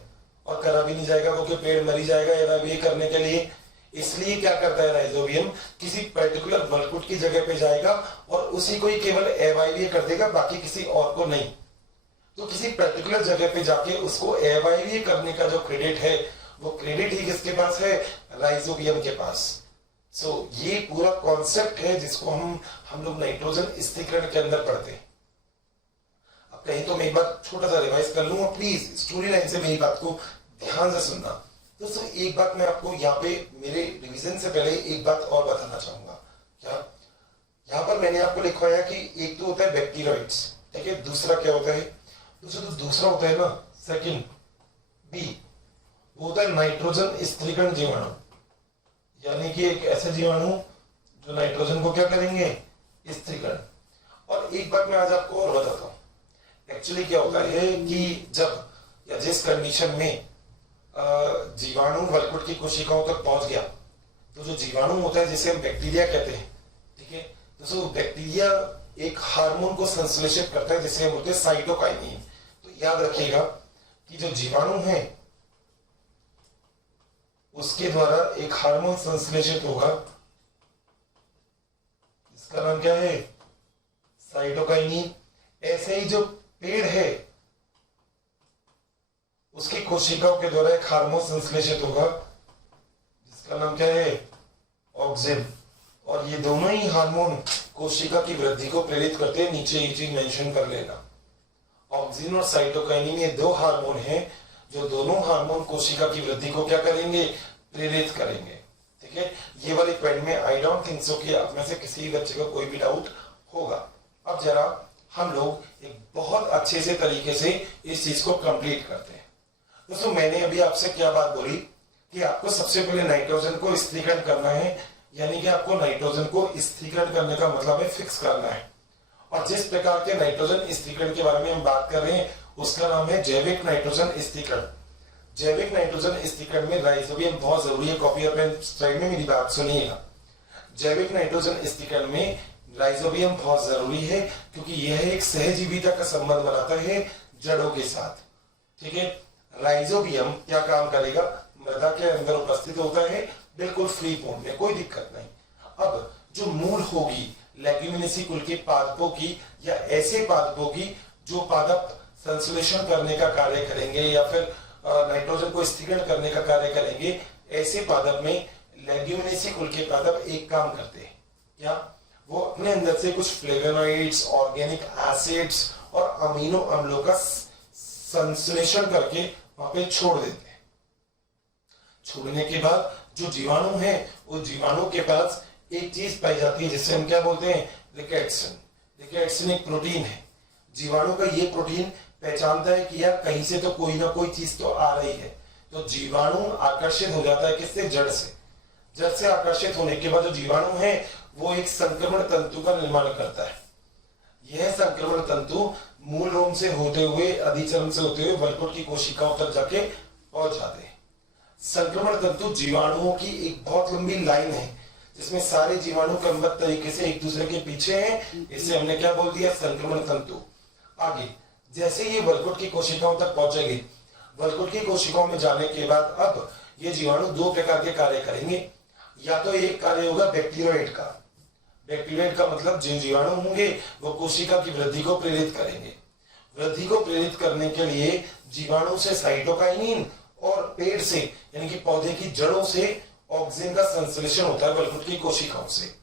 और करा भी नहीं जाएगा, क्योंकि पेड़ मरी जाएगा अवायवीय करने के लिए। इसलिए क्या करता है राइजोबियम? किसी पर्टिकुलर वल्कुट की जगह पे जाएगा और उसी को ही केवल अवायवीय कर देगा, बाकी किसी और को नहीं। तो किसी पर्टिकुलर जगह पे जाके उसको अवायवीय करने का जो क्रेडिट है वो क्रेडिट ही किसके पास है? राइजोबियम के पास। सो ये पूरा कॉन्सेप्ट है जिसको हम लोग नाइट्रोजन स्थिरीकरण के अंदर पढ़ते हैं। अब कहीं तो मैं एक बार छोटा सा रिवाइज कर लूंगा, प्लीज स्टोरी लाइन से मेरी बात को ध्यान से सुनना। दोस्तों एक बात मैं आपको यहाँ पे मेरे रिवीजन से पहले एक बात और बताना चाहूंगा। क्या यहाँ पर मैंने आपको लिखवाया कि एक तो होता है बैक्टीरियोइड्स, ठीक है, दूसरा क्या होता है? दूसरा होता है ना सेकंड बी, वो होता है नाइट्रोजन स्थिरीकरण जीवाणु, यानी कि एक ऐसे जीवाणु जो नाइट्रोजन को क्या करेंगे? स्थिरीकरण। और एक बात मैं आज आपको और बताता हूं, एक्चुअली क्या होता है कि जब या जिस कंडीशन में जीवाणु वल्कुट की कोशिकाओं तक पहुंच गया, तो जो जीवाणु होता है जिसे हम बैक्टीरिया कहते हैं, ठीक है, तो बैक्टीरिया एक हार्मोन को संश्लेषित करता है जिसे हम बोलते हैं साइटोकाइनिन। तो याद रखिएगा कि जो जीवाणु है उसके द्वारा एक हार्मोन संश्लेषित होगा, इसका नाम क्या है, साइटोकाइनिन। ऐसे ही जो पेड़ है उसकी कोशिकाओं के द्वारा एक हार्मोन संश्लेषित होगा जिसका नाम क्या है, ऑक्सिन। और ये दोनों ही हार्मोन कोशिका की वृद्धि को प्रेरित करते हैं। नीचे ये चीज मेंशन कर लेना, ऑक्सिन और साइटोकाइनिन ये दो हार्मोन हैं जो दोनों हार्मोन कोशिका की वृद्धि को क्या करेंगे, प्रेरित करेंगे। ठीक है, ये वाले पॉइंट में आई डोंट थिंक सो कि आप में से किसी भी बच्चे को कोई भी डाउट होगा। अब जरा हम लोग एक बहुत अच्छे से तरीके से इस चीज को कंप्लीट करते हैं। दोस्तों मैंने अभी आपसे क्या बात बोली कि आपको सबसे पहले नाइट्रोजन को स्थिरीकरण करना है, यानी कि आपको नाइट्रोजन को स्थिरीकरण करने का मतलब है फिक्स करना है। और जिस प्रकार के नाइट्रोजन स्थिरीकरण के बारे में हम बात कर रहे हैं उसका नाम है जैविक नाइट्रोजन स्थिरीकरण। जैविक नाइट्रोजन स्थिरीकरण में राइजोबियम बहुत जरूरी है। कॉपी और पेन साइड में मेरी बात सुनिएगा। जैविक नाइट्रोजन स्थिरीकरण में राइजोबियम बहुत जरूरी है क्योंकि यह एक सहजीविता का संबंध बनाता है जड़ों के साथ। ठीक है, राइजोबियम क्या काम करेगा, मृदा के अंदर उपस्थित होता है बिल्कुल फ्री फॉर्म में, कोई दिक्कत नहीं। अब जो मूल होगी लेग्यूमिनेसी कुल के पादपों की या ऐसे पादपों की जो पादप संश्लेषण करने का कार्य करेंगे या फिर नाइट्रोजन को स्थिरीकरण करने का कार्य करेंगे, ऐसे पादप में लेग्यूमिनेसी कुल के पादप एक काम करते हैं क्या, वो अपने अंदर से कुछ फ्लेवोनॉइड्स, ऑर्गेनिक एसिड्स और अमीनो अम्लों का संश्लेषण करके वहां पे छोड़ देते हैं। छोड़ने के बाद जो जीवाणु है उस जीवाणु के पास एक चीज पाई जाती है जिसे हम क्या बोलते हैं, रिकेट्सन। रिकेट्सन एक प्रोटीन है। जीवाणु का ये प्रोटीन पहचानता है कि यार कहीं से तो कोई ना कोई चीज तो आ रही है, तो जीवाणु आकर्षित हो जाता है किससे, जड़ से। जड़ से आकर्षित होने के बाद जो जीवाणु है वो एक संक्रमण तंतु का निर्माण करता है। यह संक्रमण तंतु मूल रोम से होते हुए, अधिचर्म से होते हुए वल्कुट की कोशिकाओं तक जाके पहुंच जाते हैं। संक्रमण तंतु जीवाणुओं की एक बहुत लंबी लाइन है जिसमें सारे जीवाणु क्रमबद्ध तरीके से एक दूसरे के पीछे हैं। इसे हमने क्या बोल दिया, संक्रमण तंतु। आगे जैसे ये वल्कुट की कोशिकाओं तक पहुंचेगी, वल्कुट की कोशिकाओं में जाने के बाद अब ये जीवाणु दो प्रकार के कार्य करेंगे। या तो एक कार्य होगा बैक्टीरियोइड का। बैक्टीरियोइड का मतलब जिन जीवाणु होंगे वो कोशिका की वृद्धि को प्रेरित करेंगे। वृद्धि को प्रेरित करने के लिए जीवाणु से साइटोकाइनिन और पेड़ से यानी कि पौधे की जड़ों से ऑक्सीजन का संश्लेषण होता है वल्कुट की कोशिकाओं से।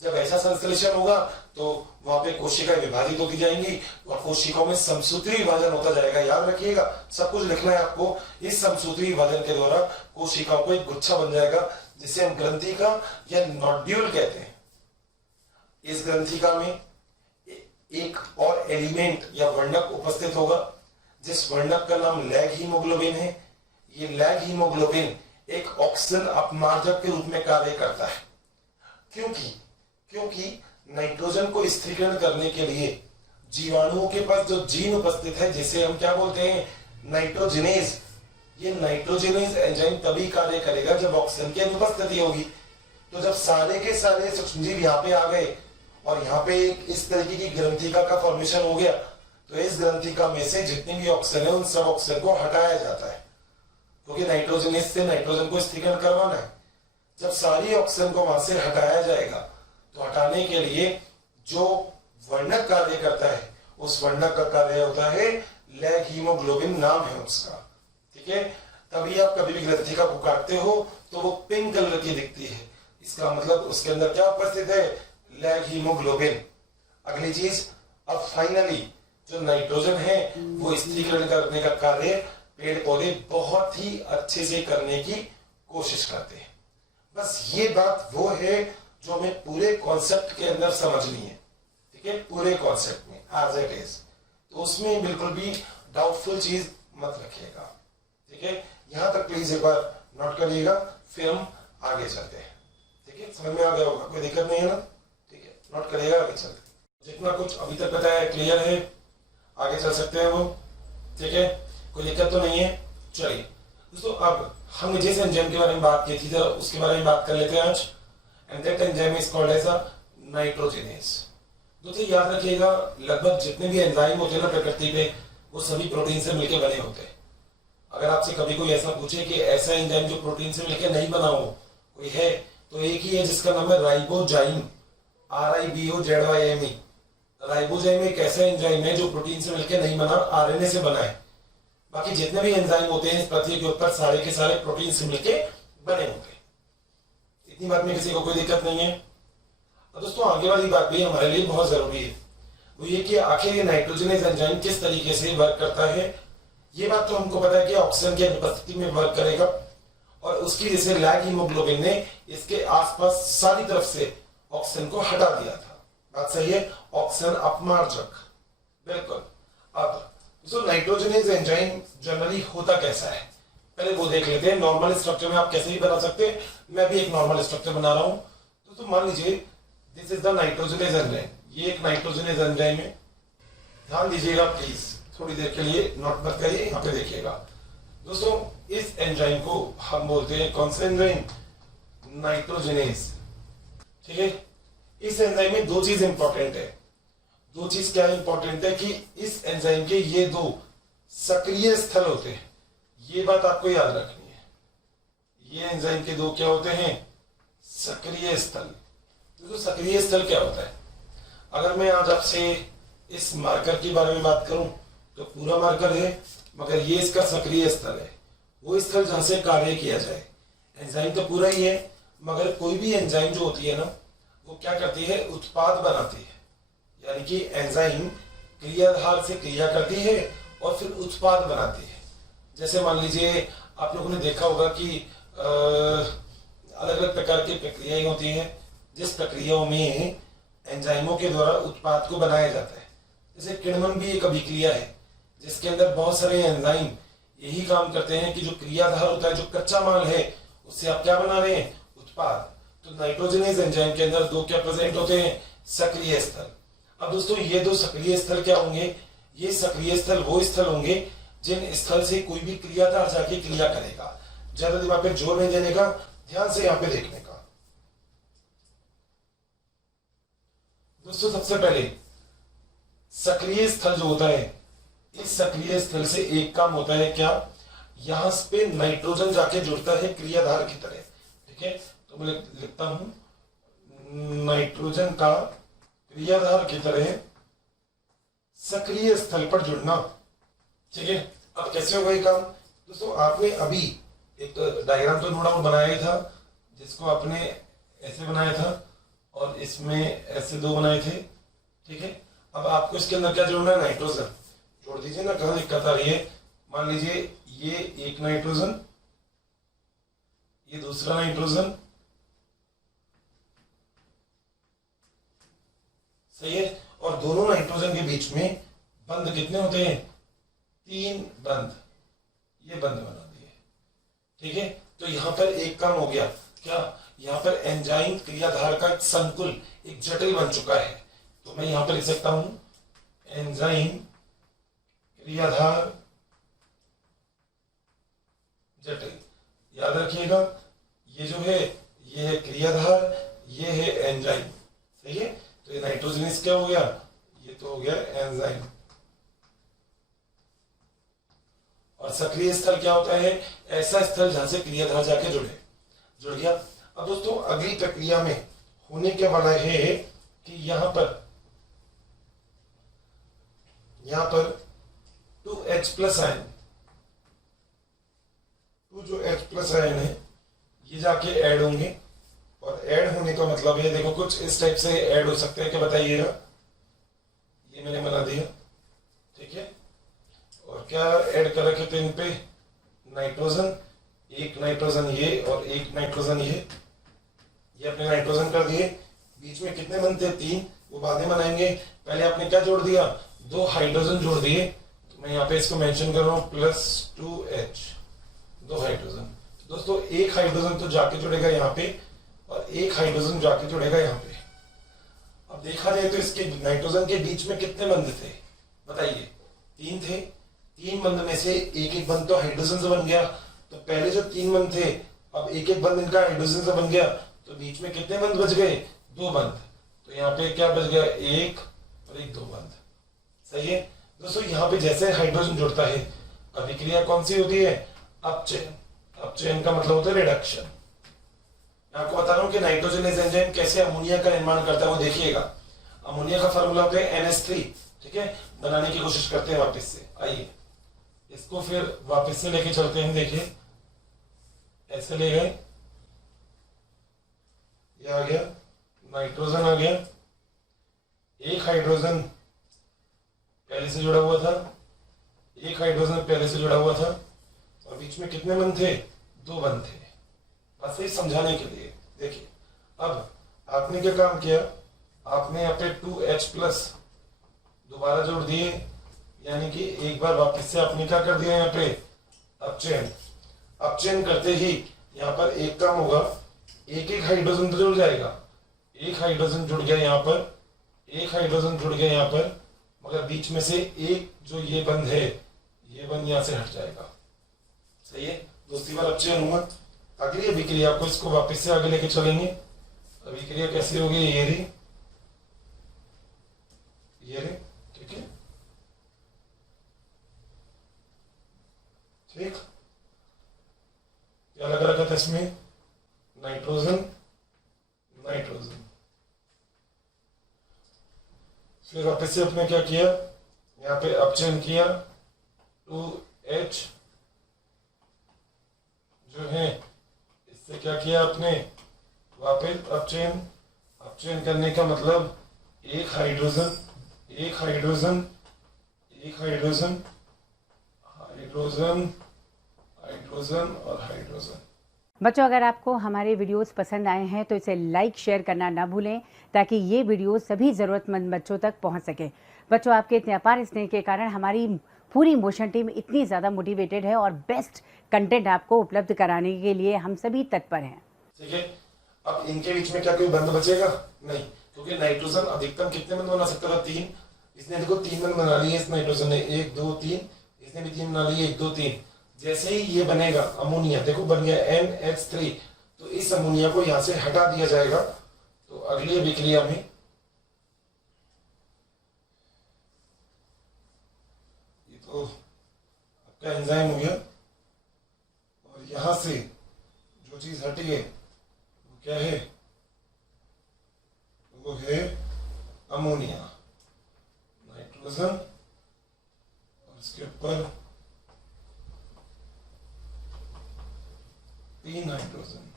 जब ऐसा संश्लेषण होगा तो वहां पे कोशिकाएं विभाजित होती जाएंगी और कोशिकाओं में समसूत्री विभाजन होता जाएगा। याद रखिएगा, सब कुछ लिखना है आपको। इस समसूत्री विभाजन के द्वारा कोशिकाओं को एक गुच्छा बन जाएगा जिसे हम ग्रंथिका या नोड्यूल कहते हैं। इस ग्रंथिका में एक और एलिमेंट या वर्णक उपस्थित होगा जिस वर्णक का नाम लैग हीमोग्लोबिन है। ये लैग हीमोग्लोबिन एक ऑक्सीजन अपमार्जक के रूप में कार्य करता है। क्योंकि नाइट्रोजन को स्थिरीकरण करने के लिए जीवाणुओं के पास जो जीन उपस्थित है जिसे हम क्या बोलते हैं, नाइट्रोजिनेज। ये नाइट्रोजिनेज एंजाइम तभी कार्य करेगा जब ऑक्सीजन की अनुपस्थिति होगी। तो जब सारे के सारे सूक्ष्मजीव यहाँ पे आ गए और यहाँ पे एक इस तरीके की ग्रंथिका का फॉर्मेशन हो गया, तो इस ग्रंथिका में से जितनी भी ऑक्सीजन है उन सब ऑक्सीजन को हटाया जाता है क्योंकि नाइट्रोजनेज से नाइट्रोजन को स्थिरीकरण करवाना है। जब सारी ऑक्सीजन को वहां से हटाया जाएगा तो हटाने के लिए जो वर्णक कार्य करता है उस वर्णक का कार्य होता है लैग हीमोग्लोबिन, नाम है उसका। ठीक है, तभी आप कभी भी ग्रंथिका को काटते हो तो वो पिंक कलर की दिखती है। इसका मतलब उसके अंदर क्या उपस्थित है, लैग हीमोग्लोबिन। अगली चीज, अब फाइनली जो नाइट्रोजन है वो स्थिरीकरण करने का कार्य पेड़ पौधे बहुत ही अच्छे से करने की कोशिश करते हैं। बस ये बात वो है जो हमें पूरे कॉन्सेप्ट के अंदर समझनी है। ठीक है, पूरे कॉन्सेप्ट में एज इट इज, तो उसमें बिल्कुल भी डाउटफुल चीज मत रखिएगा। ठीक है, यहां तक प्लीज एक बार नोट करिएगा, फिर हम आगे चलते हैं। ठीक है, समझ में आ गया होगा, कोई दिक्कत नहीं है ना। ठीक है, नोट करिएगा, आगे चलते हैं। जितना कुछ अभी तक बताया क्लियर है। आगे चल सकते हैं वो, ठीक है, कोई दिक्कत तो नहीं है। चलिए दोस्तों, अब हमने जिस एंजाइम के बारे में बात की थी जरा उसके बारे में बात कर लेते हैं आज। And that enzyme is called as a nitrogenase. दोस्तों याद रखिएगा, लगभग जितने भी एंजाइम होते हैं ना प्रकृति पे, वो सभी प्रोटीन से मिलकर बने होते हैं। अगर आपसे कभी कोई ऐसा पूछे कि ऐसा एंजाइम जो प्रोटीन से मिलकर नहीं बना हो कोई है, तो एक ही है जिसका नाम है राइबोजाइम, RIBOZYME। राइबोजाइम एक ऐसा एंजाइम है जो प्रोटीन से मिलकर नहीं बना, RNA से बना है। बाकी जितने भी एंजाइम होते हैं इस पृथ्वी के ऊपर सारे के सारे प्रोटीन से मिलकर बने होते हैं। इतनी बात में किसी को कोई दिक्कत नहीं है। और दोस्तों आगे वाली बात भी हमारे लिए बहुत जरूरी है, वो ये कि आखिर ये नाइट्रोजनेज एंजाइम किस तरीके से वर्क करता है। ये बात तो हमको पता है कि ऑक्सीजन की अनुपस्थिति में वर्क करेगा, और उसकी जैसे लैग हीमोग्लोबिन ने इसके आसपास सारी तरफ से ऑक्सीजन को हटा दिया था। बात सही है, ऑक्सीजन अपमार्जक, बिल्कुल। अब जो नाइट्रोजनेज एंजाइम जनरली होता कैसा है पहले वो देख लेते हैं। नॉर्मल स्ट्रक्चर में आप कैसे भी बना सकते हैं, मैं भी एक नॉर्मल स्ट्रक्चर बना रहा हूं। तो मान लीजिए this is the nitrogenase enzyme, ये एक नाइट्रोजनेज एंजाइम है। ध्यान दीजिएगा प्लीज, थोड़ी देर के लिए नोट मत करिए, यहाँ पे देखिएगा दोस्तों। इस एंजाइम को हम बोलते हैं कौन सा एंजाइम, नाइट्रोजनेज, ठीक है। इस एंजाइम में दो चीज इंपॉर्टेंट है। दो चीज क्या इंपॉर्टेंट है कि इस एंजाइम के ये दो सक्रिय स्थल होते हैं, ये बात आपको याद रखनी है। ये एंजाइम के दो क्या होते हैं, सक्रिय स्थल। तो सक्रिय स्थल क्या होता है, अगर मैं आज आपसे इस मार्कर के बारे में बात करूं तो पूरा मार्कर है, मगर ये इसका सक्रिय स्थल है, वो स्थल जहां से कार्य किया जाए। एंजाइम तो पूरा ही है, मगर कोई भी एंजाइम जो होती है ना, वो क्या करती है, उत्पाद बनाती है। यानी कि एंजाइम क्रियाधार से क्रिया करती है और फिर उत्पाद बनाती है। जैसे मान लीजिए आप लोगों ने देखा होगा कि अलग अलग प्रकार की प्रक्रियाएं होती हैं, जिस प्रक्रियाओं में एंजाइमों के द्वारा उत्पाद को बनाया जाता है। जैसे किण्वन भी एक अभिक्रिया है जिसके अंदर बहुत सारे एंजाइम यही काम करते हैं कि जो क्रियाधार होता है, जो कच्चा माल है, उससे आप क्या बना रहे हैं, उत्पाद। तो नाइट्रोजनेज एंजाइम के अंदर दो क्या प्रेजेंट होते हैं, सक्रिय स्थल। अब दोस्तों ये दो सक्रिय स्थल क्या होंगे, ये सक्रिय स्थल वो स्थल होंगे जिन स्थल से कोई भी क्रियाधार जाके क्रिया करेगा। ज्यादा दिमाग पे जोर नहीं देने का, ध्यान से यहाँ पे देखने का। दोस्तों सबसे पहले सक्रिय स्थल जो होता है, इस सक्रिय स्थल से एक काम होता है क्या, यहां पे नाइट्रोजन जाके जुड़ता है क्रियाधार की तरह, ठीक है। तो मैं लिखता हूं नाइट्रोजन का क्रियाधार की तरह सक्रिय स्थल पर जुड़ना, ठीक है। अब कैसे होगा ये काम, दोस्तों आपने अभी एक डायग्राम तो नो डाउट बनाया ही था, जिसको आपने ऐसे बनाया था और इसमें ऐसे दो बनाए थे, ठीक है। अब आपको इसके अंदर क्या जोड़ना है, नाइट्रोजन जोड़ दीजिए ना, कहां दिक्कत आ रही है। मान लीजिए ये एक नाइट्रोजन, ये दूसरा नाइट्रोजन, सही है। और दोनों नाइट्रोजन के बीच में बंध कितने होते हैं, 3 बंध, ये बंध बना दिए, ठीक है। तो यहां पर एक काम हो गया क्या, यहां पर एंजाइम क्रियाधार का एक संकुल, एक जटिल बन चुका है। तो मैं यहां पर लिख सकता हूं एंजाइम क्रियाधार जटिल। याद रखिएगा ये जो है ये है क्रियाधार, ये है एंजाइम, सही है। तो ये नाइट्रोजनेज क्या हो गया, ये तो हो गया एंजाइम। और सक्रिय स्थल क्या होता है, ऐसा स्थल जहां से क्रियाधार जाके जुड़ गया। अब दोस्तों अगली प्रक्रिया में होने क्या वाला है कि यहां पर 2H+ आयन, 2 जो H+ आयन है ये जाके ऐड होंगे। और ऐड होने का मतलब है, देखो कुछ इस टाइप से ऐड हो सकते हैं, क्या बताइएगा। ये मैंने बना दिया, ठीक है। और क्या ऐड कर रखे थे इन पे, नाइट्रोजन, एक नाइट्रोजन ये और एक नाइट्रोजन ये अपने नाइट्रोजन कर दिए। बीच में कितने बनते, 3, वो बाद में बनाएंगे। पहले आपने क्या जोड़ दिया, 2 हाइड्रोजन जोड़ दिए। तो मैं यहाँ पे इसको मेंशन कर रहा हूँ +2H, 2 हाइड्रोजन। दोस्तों एक हाइड्रोजन तो जाके जुड़ेगा यहाँ पे और एक हाइड्रोजन जाके जुड़ेगा यहाँ पे। अब देखा जाए तो इसके नाइट्रोजन के बीच में कितने बंध थे बताइए, तीन थे, तीन बंद में से एक एक बंद तो हाइड्रोजन से बन गया, तो पहले जो तीन बंद थे अब एक एक बंद इनका हाइड्रोजन से बन गया, तो बीच में कितने बंद बच गए? दो बंद। तो यहाँ पे क्या बच गया? एक और एक, दो बंद। सही है दोस्तों। यहाँ पे जैसे हाइड्रोजन जुड़ता है अभिक्रिया कौन सी होती है? अपचयन। अपचयन का मतलब होता है रिडक्शन। आपको बता रहा हूँ कि नाइट्रोजनस एंजाइम कैसे अमोनिया का निर्माण करता है वो देखिएगा। अमोनिया का फार्मूला होता है NH3, ठीक है। बनाने की कोशिश करते हैं वापस से। आइए इसको फिर वापस से लेके चलते हैं। देखिए ऐसे ले गए, ये आ गया, नाइट्रोजन आ गया, एक हाइड्रोजन पहले से जुड़ा हुआ था, एक हाइड्रोजन पहले से जुड़ा हुआ था, और बीच में कितने बंद थे? दो बंद थे। बस ये समझाने के लिए। देखिए अब आपने क्या काम किया, आपने यहाँ पे 2H+ दोबारा जोड़ दिए, यानी कि एक बार वापस से आपने क्या कर दिया यहाँ पे? अपचयन। अपचयन करते ही यहाँ पर एक काम होगा, एक एक हाइड्रोजन तो जुड़ जाएगा। एक हाइड्रोजन जुड़ गया यहाँ पर, एक हाइड्रोजन जुड़ गया यहाँ पर, मगर बीच में से एक जो ये बंद है, ये बंद यहाँ से हट जाएगा। सही है, दूसरी बार अपचयन हुआ। अगली अभिक्रिया को इसको वापस से आगे लेके चलेंगे। अभिक्रिया कैसी होगी? ये रही, ये रही, ठीक है, ठीक। क्या लगा रखा था इसमें? Nitrogen, nitrogen. फिर वापस से अपने क्या किया, यहाँ पे अपचयन किया, 2H जो है इससे क्या किया आपने? वापस अपचयन। अपचयन करने का मतलब एक हाइड्रोजन, एक हाइड्रोजन, एक हाइड्रोजन, हाइड्रोजन, हाइड्रोजन और हाइड्रोजन। बच्चों अगर आपको हमारे वीडियोस पसंद आए हैं तो इसे लाइक शेयर करना ना भूलें ताकि ये वीडियो सभी ज़रूरतमंद बच्चों तक पहुंच सके। बच्चों आपके इतने अपार स्नेह के कारण हमारी पूरी मोशन टीम इतनी ज़्यादा मोटिवेटेड है और बेस्ट कंटेंट आपको उपलब्ध कराने के लिए हम सभी तत्पर हैं। ठीक है, अब इनके बीच में क्या कोई बंद बचेगा? नहीं, क्योंकि नाइट्रोजन अधिकतम कितने बंद बना सकता था? 3। इसने देखो 3 बंद बना लिए इस नाइट्रोजन ने, 1 2 3, इसने भी 3 बना लिए, 1 2 3। जैसे ही ये बनेगा अमोनिया, देखो बन गया NH3, तो इस अमोनिया को यहां से हटा दिया जाएगा। तो अगली अभिक्रिया में ये तो आपका एंजाइम हो गया, और यहां से जो चीज हटी है वो क्या है? वो है अमोनिया, नाइट्रोजन, और इसके ऊपर 3 हाइड्रोजन।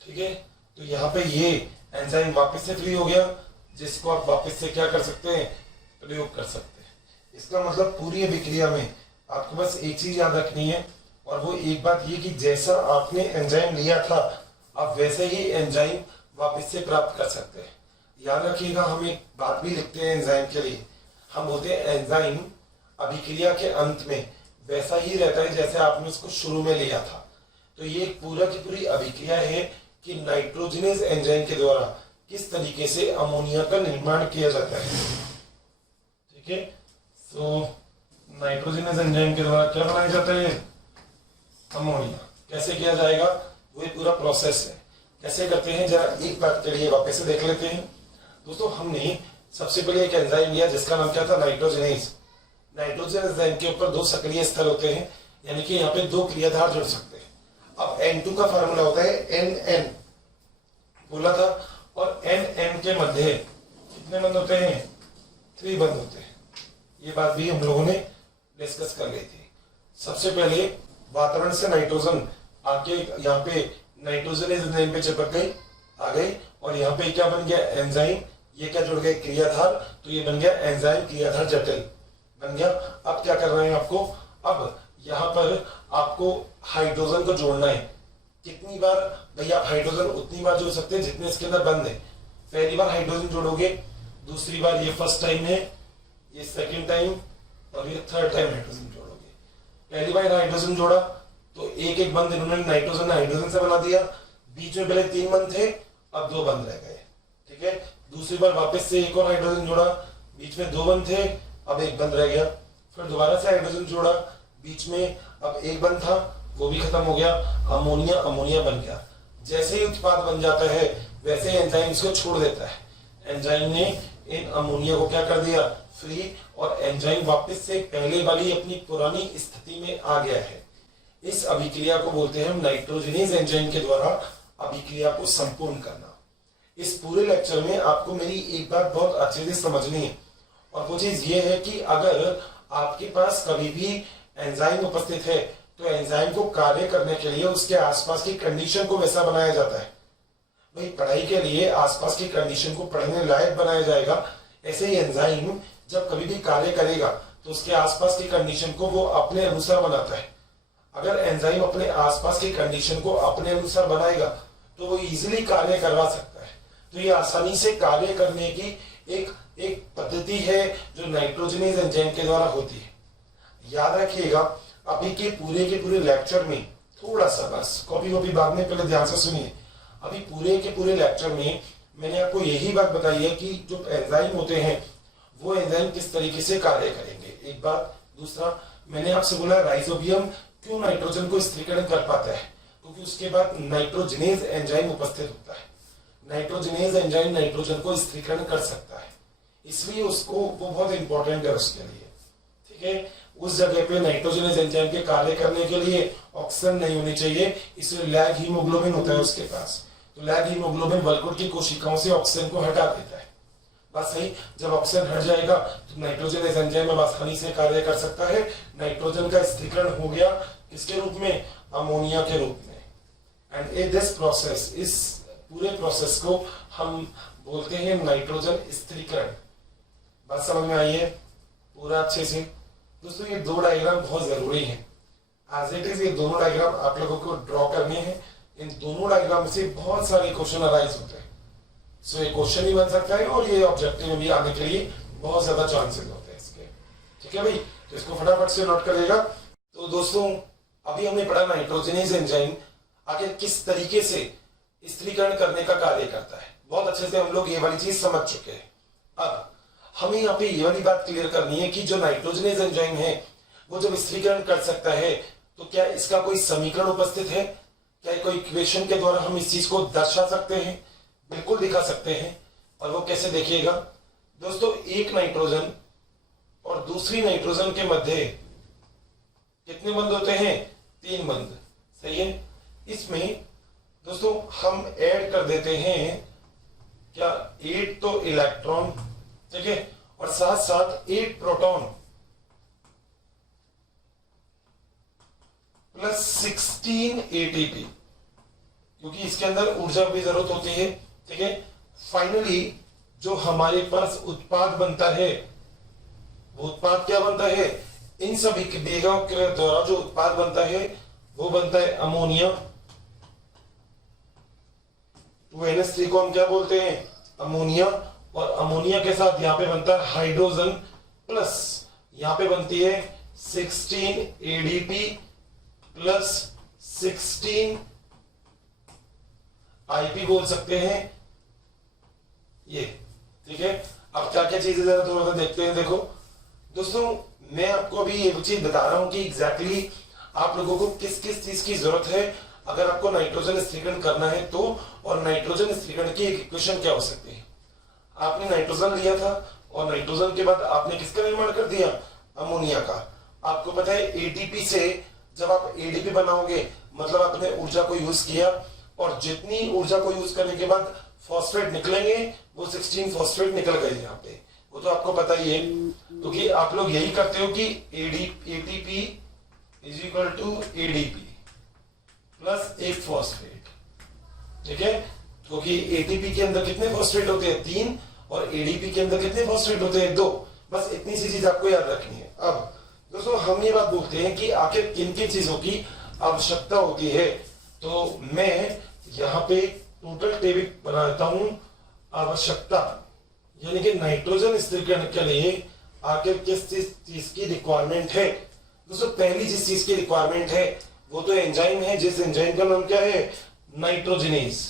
ठीक है, तो यहाँ पे ये एंजाइम वापस से फ्री हो गया, जिसको आप वापस से क्या कर सकते हैं? प्रयोग कर सकते हैं। इसका मतलब पूरी अभिक्रिया में आपको बस एक चीज याद रखनी है, और वो एक बात ये कि जैसा आपने एंजाइम लिया था आप वैसे ही एंजाइम वापस से प्राप्त कर सकते हैं। याद रखिएगा, हम एक बात भी लिखते हैं एंजाइम के लिए, हम बोलते हैं एंजाइम अभिक्रिया के अंत में वैसा ही रहता है जैसे आपने उसको शुरू में लिया था। तो ये पूरा की पूरी अभिक्रिया है कि नाइट्रोजनस एंजाइम के द्वारा किस तरीके से अमोनिया का निर्माण किया जाता है। ठीक है, सो नाइट्रोजनस एंजाइम के द्वारा क्या बनाया जाता है? अमोनिया। कैसे किया जाएगा वो पूरा प्रोसेस है। कैसे करते हैं जरा एक बात के लिए वापस से देख लेते हैं। दोस्तों हमने सबसे पहले एक एंजाइम लिया जिसका नाम क्या था? नाइट्रोजनेज। नाइट्रोजन एंजाइम के ऊपर 2 सक्रिय स्थल होते हैं, यानी कि यहाँ पे 2 क्रियाधार जुड़ सकते हैं। अब N2 का फार्मूला होता है NN, बोला था, और NN के मध्य कितने बंद होते हैं? 3 बंद होते हैं। ये बात भी हम लोगों ने डिस्कस कर ली थी। सबसे पहले वातावरण से नाइट्रोजन आके यहाँ पे नाइट्रोजन एंजाइम पे चिपक गई, आ गई, और यहाँ पे क्या बन गया? एंजाइम। ये क्या जुड़ गए? क्रियाधार। तो ये बन गया एंजाइम क्रियाधार जटिल बन गया। अब क्या करना है आपको? अब यहाँ पर आपको हाइड्रोजन को जोड़ना है। कितनी बार भैया? हाइड्रोजन उतनी बार जोड़ सकते हैं जितने इसके अंदर बंद है। पहली बार हाइड्रोजन जोड़ोगे, दूसरी बार ये फर्स्ट टाइम है, ये सेकंड टाइम, और ये थर्ड टाइम हाइड्रोजन जोड़ोगे। पहली बार हाइड्रोजन जोड़ा तो एक एक बंद इन्होंने नाइट्रोजन हाइड्रोजन से बना दिया। बीच में पहले 3 बंद थे, अब 2 बंद रह गए। ठीक है, दूसरी बार वापस से एक और हाइड्रोजन जोड़ा, बीच में 2 बंद थे, अब एक बंद रह गया। फिर दोबारा से हाइड्रोजन जोड़ा, बीच में अब एक बंद था, वो भी खत्म हो गया, अमोनिया अमोनिया बन गया। जैसे ही उत्पाद बन जाता है वैसे एंजाइम इसको छोड़ देता है। एंजाइम ने इन अमोनिया को क्या कर दिया, फ्री, और एंजाइम वापस से पहले वाली अपनी पुरानी स्थिति में आ गया है। इस अभिक्रिया को बोलते हैं हम नाइट्रोजनेज एंजाइम के द्वारा अभिक्रिया को संपूर्ण करना। इस पूरे लेक्चर में आपको मेरी एक बात बहुत अच्छे से समझनी है, और वो चीज ये है कि अगर आपके पास कभी भी एंजाइम उपस्थित है तो एंजाइम को कार्य करने के लिए उसके आसपास की कंडीशन को वैसा बनाया जाता है। भाई पढ़ाई के लिए आसपास की कंडीशन को पढ़ने लायक बनाया जाएगा, ऐसे ही एंजाइम जब कभी भी कार्य करेगा तो उसके आसपास की कंडीशन को वो अपने अनुसार बनाता है। अगर एंजाइम अपने आसपास की कंडीशन को अपने अनुसार बनाएगा तो वो इजीली कार्य करवा सकता है। तो ये आसानी से कार्य करने की एक पद्धति है जो नाइट्रोजनेज एंजाइम के द्वारा होती है। याद रखिएगा, अभी के पूरे लेक्चर में थोड़ा सा बस कॉपी बाद में, पहले ध्यान से सुनिए। अभी पूरे लेक्चर में मैंने आपको यही बात बताई है कि जो एंजाइम होते हैं वो एंजाइम किस तरीके से कार्य करेंगे, एक बात। दूसरा, मैंने आपसे बोला राइजोबियम क्यों नाइट्रोजन को स्थिरीकरण कर पाता है, क्योंकि उसके बाद नाइट्रोजनेज एंजाइम उपस्थित होता है। नाइट्रोजनेज एंजाइम नाइट्रोजन को स्थिरीकरण कर सकता है, इसलिए उसको वो बहुत इंपॉर्टेंट है उसके लिए। ठीक है, उस जगह पे नाइट्रोजनेज एंजाइम के कार्य करने के लिए ऑक्सीजन नहीं होनी चाहिए, इसलिए लैग हीमोग्लोबिन होता है उसके पास। तो लैग हीमोग्लोबिन वल्कुट की कोशिकाओं से ऑक्सीजन को हटा देता है। बात सही, जब ऑक्सीजन हट जाएगा तो नाइट्रोजनेज एंजाइम अब आसानी से कार्य कर सकता है। नाइट्रोजन का स्थिरीकरण हो गया किसके रूप में, अमोनिया के रूप में। एंड इन दिस प्रोसेस, इस पूरे प्रोसेस को हम बोलते हैं नाइट्रोजन स्थिरीकरण। बात समझ में आई है पूरा अच्छे से। दोस्तों ये 2 डायग्राम बहुत जरूरी है, एज इट इज ये दोनों डायग्राम आप लोगों को ड्रॉ करने हैं। इन दोनों डायग्राम से बहुत सारे क्वेश्चन अराइज होते हैं। सो ये क्वेश्चन ही बन सकता है और ये ऑब्जेक्टिव में भी आने के लिए बहुत ज्यादा चांसेस होते हैं इसके। ठीक है भाई, तो इसको फटाफट से नोट करिएगा। तो दोस्तों अभी हमने पढ़ा नाइट्रोजनेज एंजाइम आखिर किस तरीके से स्थिरीकरण करने का कार्य करता है। बहुत अच्छे से हम लोग ये वाली चीज समझ चुके हैं। अब हमें यहाँ पे ये वाली बात क्लियर करनी है कि जो नाइट्रोजनेज एंजाइम है वो जब स्थिरीकरण कर सकता है तो क्या इसका कोई समीकरण उपस्थित है, क्या कोई इक्वेशन के द्वारा हम इस चीज को दर्शा सकते हैं? बिल्कुल दिखा सकते हैं। और वो कैसे देखिएगा दोस्तों, एक नाइट्रोजन और दूसरी नाइट्रोजन के मध्य कितने बंद होते हैं, 3 बंद। सही है, इसमें दोस्तों हम ऐड कर देते हैं क्या 8 तो इलेक्ट्रॉन, ठीक है, और साथ साथ 8 प्रोटॉन प्लस 16 एटीपी, क्योंकि इसके अंदर ऊर्जा की जरूरत होती है। ठीक है, फाइनली जो हमारे पास उत्पाद बनता है वो उत्पाद क्या बनता है, इन सभी क्रियाओं के द्वारा जो उत्पाद बनता है वो बनता है अमोनिया। 2NH3 को हम क्या बोलते हैं, अमोनिया। और अमोनिया के साथ यहाँ पे बनता है हाइड्रोजन, प्लस यहाँ पे बनती है 16 ADP प्लस 16 IP बोल सकते हैं ये। ठीक है, अब क्या क्या चीजें जरा थोड़ा सा देखते हैं। देखो दोस्तों, मैं आपको अभी ये चीज बता रहा हूं कि एग्जैक्टली आप लोगों को किस किस चीज की जरूरत है अगर आपको नाइट्रोजन स्थिरीकरण करना है तो, और नाइट्रोजन स्थिरीकरण की एक इक्वेशन क्या हो सकती है। आपने नाइट्रोजन लिया था और नाइट्रोजन के बाद आपने किसका निर्माण कर दिया, अमोनिया का। आपको पता है एटीपी से जब आप एडीपी बनाओगे मतलब आपने ऊर्जा को यूज किया, और जितनी ऊर्जा को यूज करने के बाद फॉस्फेट निकलेंगे वो 16 फॉस्फेट निकल गए यहाँ पे, वो तो आपको पता ही है। क्योंकि आप लोग यही करते हो कि ATP is equal to ADP plus 1 phosphate. ठीक है, क्योंकि एटीपी के अंदर कितने फॉस्फेट होते हैं, 3, और एडीपी के अंदर कितने फॉस्फेट होते हैं, 2। बस इतनी सी चीज आपको याद रखनी है। अब दोस्तों हम ये बात बोलते हैं कि आखिर किन किन चीजों की आवश्यकता होती है, तो मैं यहाँ पे टोटल टेबल बना देता हूं। आवश्यकता यानी कि नाइट्रोजन स्थिरीकरण के लिए आखिर किस चीज की रिक्वायरमेंट है। दोस्तों पहली जिस चीज की रिक्वायरमेंट है वो तो एंजाइम है, जिस एंजाइम का नाम क्या है, नाइट्रोजनेज।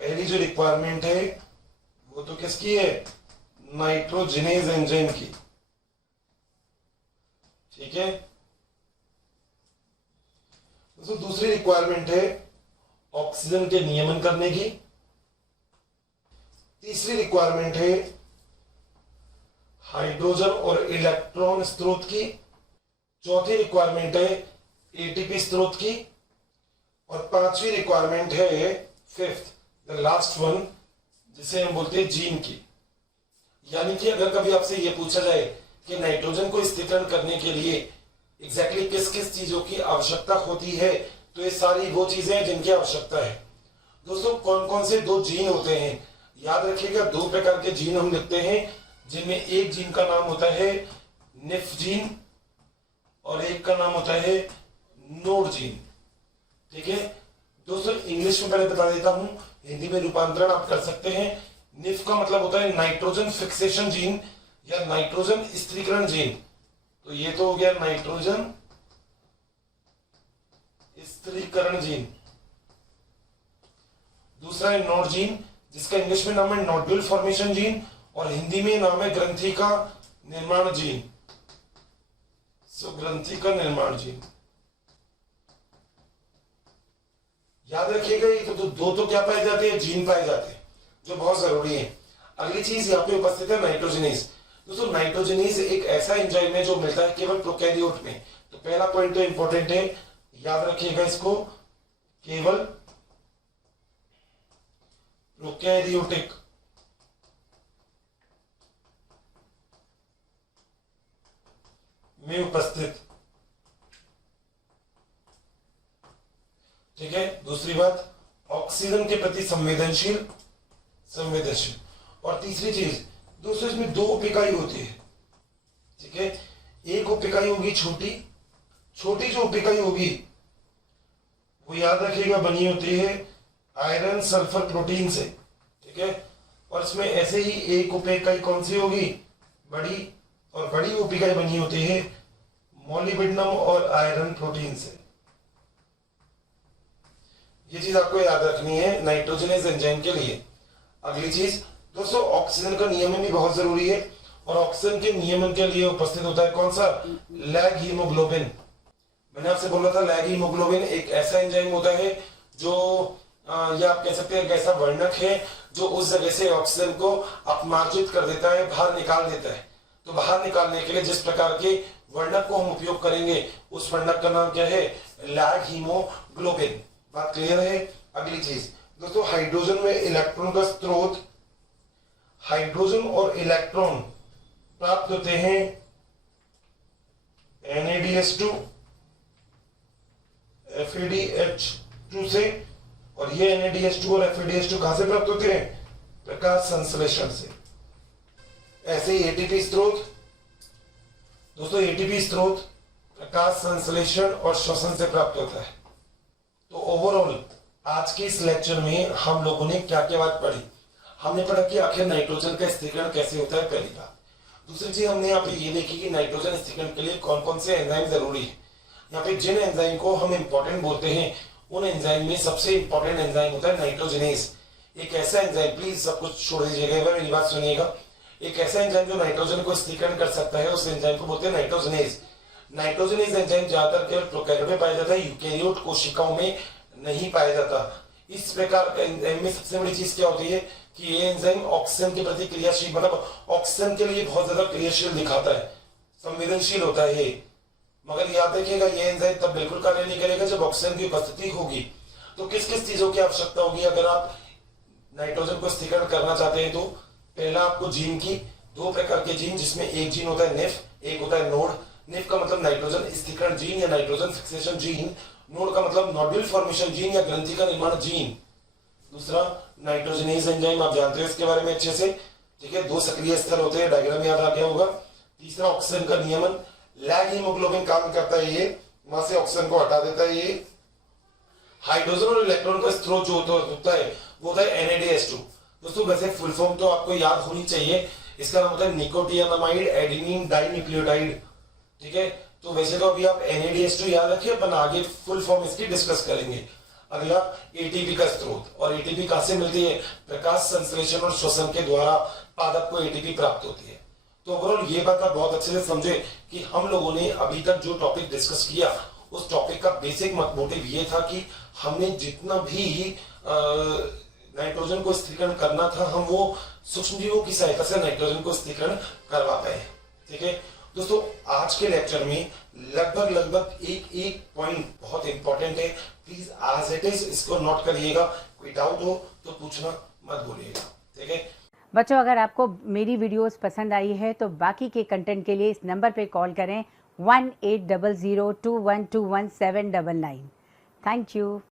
पहली जो रिक्वायरमेंट है वो तो किसकी है, नाइट्रोजिनेज एंजाइम की। ठीक है दोस्तों, दूसरी रिक्वायरमेंट है ऑक्सीजन के नियमन करने की। तीसरी रिक्वायरमेंट है हाइड्रोजन और इलेक्ट्रॉन स्रोत की। चौथी रिक्वायरमेंट है एटीपी स्रोत की। और पांचवी रिक्वायरमेंट है फिफ्थ, द लास्ट वन, जिसे हम बोलते हैं जीन की। यानी कि अगर कभी आपसे यह पूछा जाए कि नाइट्रोजन को स्थिरीकरण करने के लिए एग्जैक्टली किस किस चीजों की आवश्यकता होती है, तो ये सारी वो चीजें हैं जिनकी आवश्यकता है। दोस्तों कौन कौन से दो जीन होते हैं, याद रखिएगा 2 प्रकार के जीन हम लिखते हैं, जिनमें एक जीन का नाम होता है निफ जीन और एक का नाम होता है नोड जीन। ठीक है दोस्तों, इंग्लिश में पहले बता देता हूं, हिंदी में रूपांतरण आप कर सकते हैं। निफ का मतलब होता है नाइट्रोजन फिक्सेशन जीन या नाइट्रोजन स्थिरीकरण जीन। तो ये तो हो गया नाइट्रोजन स्थिरीकरण जीन। दूसरा है नोड जीन, जिसका इंग्लिश में नाम है नोड्यूल फॉर्मेशन जीन और हिंदी में नाम है ग्रंथि का निर्माण जीन। ग्रंथि का निर्माण जीन याद रखिएगा। ये तो दो तो क्या पाए जाते हैं, जीन पाए जाते हैं, जो बहुत जरूरी है। अगली चीज यहाँ पे उपस्थित है नाइट्रोजनेज। दोस्तों नाइट्रोजनेज एक ऐसा एंजाइम है जो मिलता है केवल प्रोकैरियोट में। तो पहला पॉइंट तो इंपॉर्टेंट है, याद रखिएगा इसको, केवल प्रोकैरियोटिक में उपस्थित। ठीक है, दूसरी बात ऑक्सीजन के प्रति संवेदनशील। और तीसरी चीज दोस्तों, इसमें 2 उपिकाई होती है। ठीक है, एक उपिकाई होगी छोटी जो उपिकाई होगी वो याद रखिएगा बनी होती है आयरन सल्फर प्रोटीन से। ठीक है, और इसमें ऐसे ही एक उपिकाई कौन सी होगी, बड़ी, और बड़ी उपिकाई बनी होती है मोलिब्डेनम और आयरन प्रोटीन से। ये चीज आपको याद रखनी है नाइट्रोजनेज एंजाइम के लिए। अगली चीज दोस्तों, ऑक्सीजन का नियमन भी बहुत जरूरी है, और ऑक्सीजन के नियमन के लिए उपस्थित होता है कौन सा, लैग हीमोग्लोबिन। मैंने आपसे बोला था लैग हीमोग्लोबिन एक ऐसा एंजाइम होता है जो या आप कह सकते हैं एक ऐसा वर्णक है जो उस जगह से ऑक्सीजन को अपमार्जित कर देता है, बाहर निकाल देता है। तो बाहर निकालने के लिए जिस प्रकार के वर्णक को हम उपयोग करेंगे उस वर्णक का नाम क्या है, लैग हीमोग्लोबिन। बात क्लियर है। अगली चीज दोस्तों, हाइड्रोजन में इलेक्ट्रॉन का स्रोत, हाइड्रोजन और इलेक्ट्रॉन प्राप्त होते हैं NADH2 FADH2 से। और ये NADH2 और FADH2 कहां से प्राप्त होते हैं, प्रकाश संश्लेषण से। ऐसे ही एटीपी स्रोत दोस्तों, एटीपी स्रोत प्रकाश संश्लेषण और श्वसन से प्राप्त होता है। तो ओवरऑल आज के इस लेक्चर में हम लोगों ने क्या क्या बात पढ़ी, हमने पढ़ा कि आखिर नाइट्रोजन का स्थिरीकरण कैसे होता है, पहली बात। दूसरी चीज हमने यहाँ पे ये देखी कि नाइट्रोजन स्थिरीकरण के लिए कौन कौन से एंजाइम जरूरी है। यहाँ पे जिन एंजाइम को हम इंपॉर्टेंट बोलते हैं उन एंजाइम में सबसे इंपॉर्टेंट एंजाइम होता है नाइट्रोजनेज। एक ऐसा एंजाइम, प्लीज सब कुछ छोड़ दीजिएगा, मेरी बात सुनिएगा। एक ऐसा एंजाइम जो नाइट्रोजन को स्थिरीकरण कर सकता है उस एंजाइम को बोलते हैं नाइट्रोजनेज। नाइट्रोजनेज एंजाइम ज्यादातर केवल प्रोकैरियोट में पाया जाता है, यूकेरियोट कोशिकाओं में नहीं पाया जाता। इस प्रकार के एंजाइम में सबसे बड़ी चीज क्या होती है कि ये एंजाइम ऑक्सीजन के प्रति क्रियाशील, मतलब ऑक्सीजन के लिए बहुत ज्यादा क्रियाशील दिखाता है, संवेदनशील होता है ये। मगर याद रखिएगा ये एंजाइम तब बिल्कुल कार्य नहीं करेगा जब ऑक्सीजन की उपस्थिति होगी। तो किस किस चीजों की आवश्यकता होगी अगर आप नाइट्रोजन को स्थिरीकरण करना चाहते हैं? तो पहला आपको जीन की, 2 प्रकार के जीन, जिसमें एक जीन होता है निफ, एक होता है नोड। निफ का मतलब नाइट्रोजन स्थिरीकरण जीन या नाइट्रोजन फिक्सेशन जीन, नोड का मतलब नोड्यूल फॉर्मेशन जीन या ग्रंथि का निर्माण जीन। दूसरा नाइट्रोजनेज एंजाइम, आप जानते हो इसके बारे में अच्छे से। ठीक है, 2 सक्रिय स्थल होते हैं, डायग्राम याद आ गया होगा। तीसरा ऑक्सीजन का नियमन, लैग हीमोग्लोबिन काम करता है, ये वहां से ऑक्सीजन को हटा देता है। ये हाइड्रोजन और इलेक्ट्रॉन का स्रोत जो होता है वो होता है NADH2। दोस्तों वैसे फुल फॉर्म तो आपको याद होनी चाहिए, इसका नाम होता है निकोटियानामाइड एडेनिन डाइन्यूक्लियोटाइड। ठीक है, तो वैसे तो अभी आप NADH2 याद रखिए, अपन आगे फुल फॉर्म इसकी डिस्कस करेंगे। अगला एटीपी का स्रोत, और एटीपी कहां से मिलती है? प्रकाश संश्लेषण और श्वसन के द्वारा पादप को एटीपी प्राप्त होती है। तो ओवरऑल ये बात आप बहुत अच्छे से समझे कि हम लोगों ने अभी तक जो टॉपिक डिस्कस किया उस टॉपिक का बेसिक मोटिव ये था कि हमने जितना भी नाइट्रोजन को स्थिरीकरण करना था हम वो सूक्ष्मजीवों की सहायता से नाइट्रोजन को स्थिरीकरण करवा पाए। ठीक है दोस्तों, आज के लेक्चर में लगभग एक एक पॉइंट बहुत इंपॉर्टेंट है, प्लीज एज इट इज इसको नोट करिएगा। कोई डाउट हो तो पूछना मत भूलिएगा। ठीक है बच्चों, अगर आपको मेरी वीडियोस पसंद आई है तो बाकी के कंटेंट के लिए इस नंबर पे कॉल करें 180021217999। Thank you.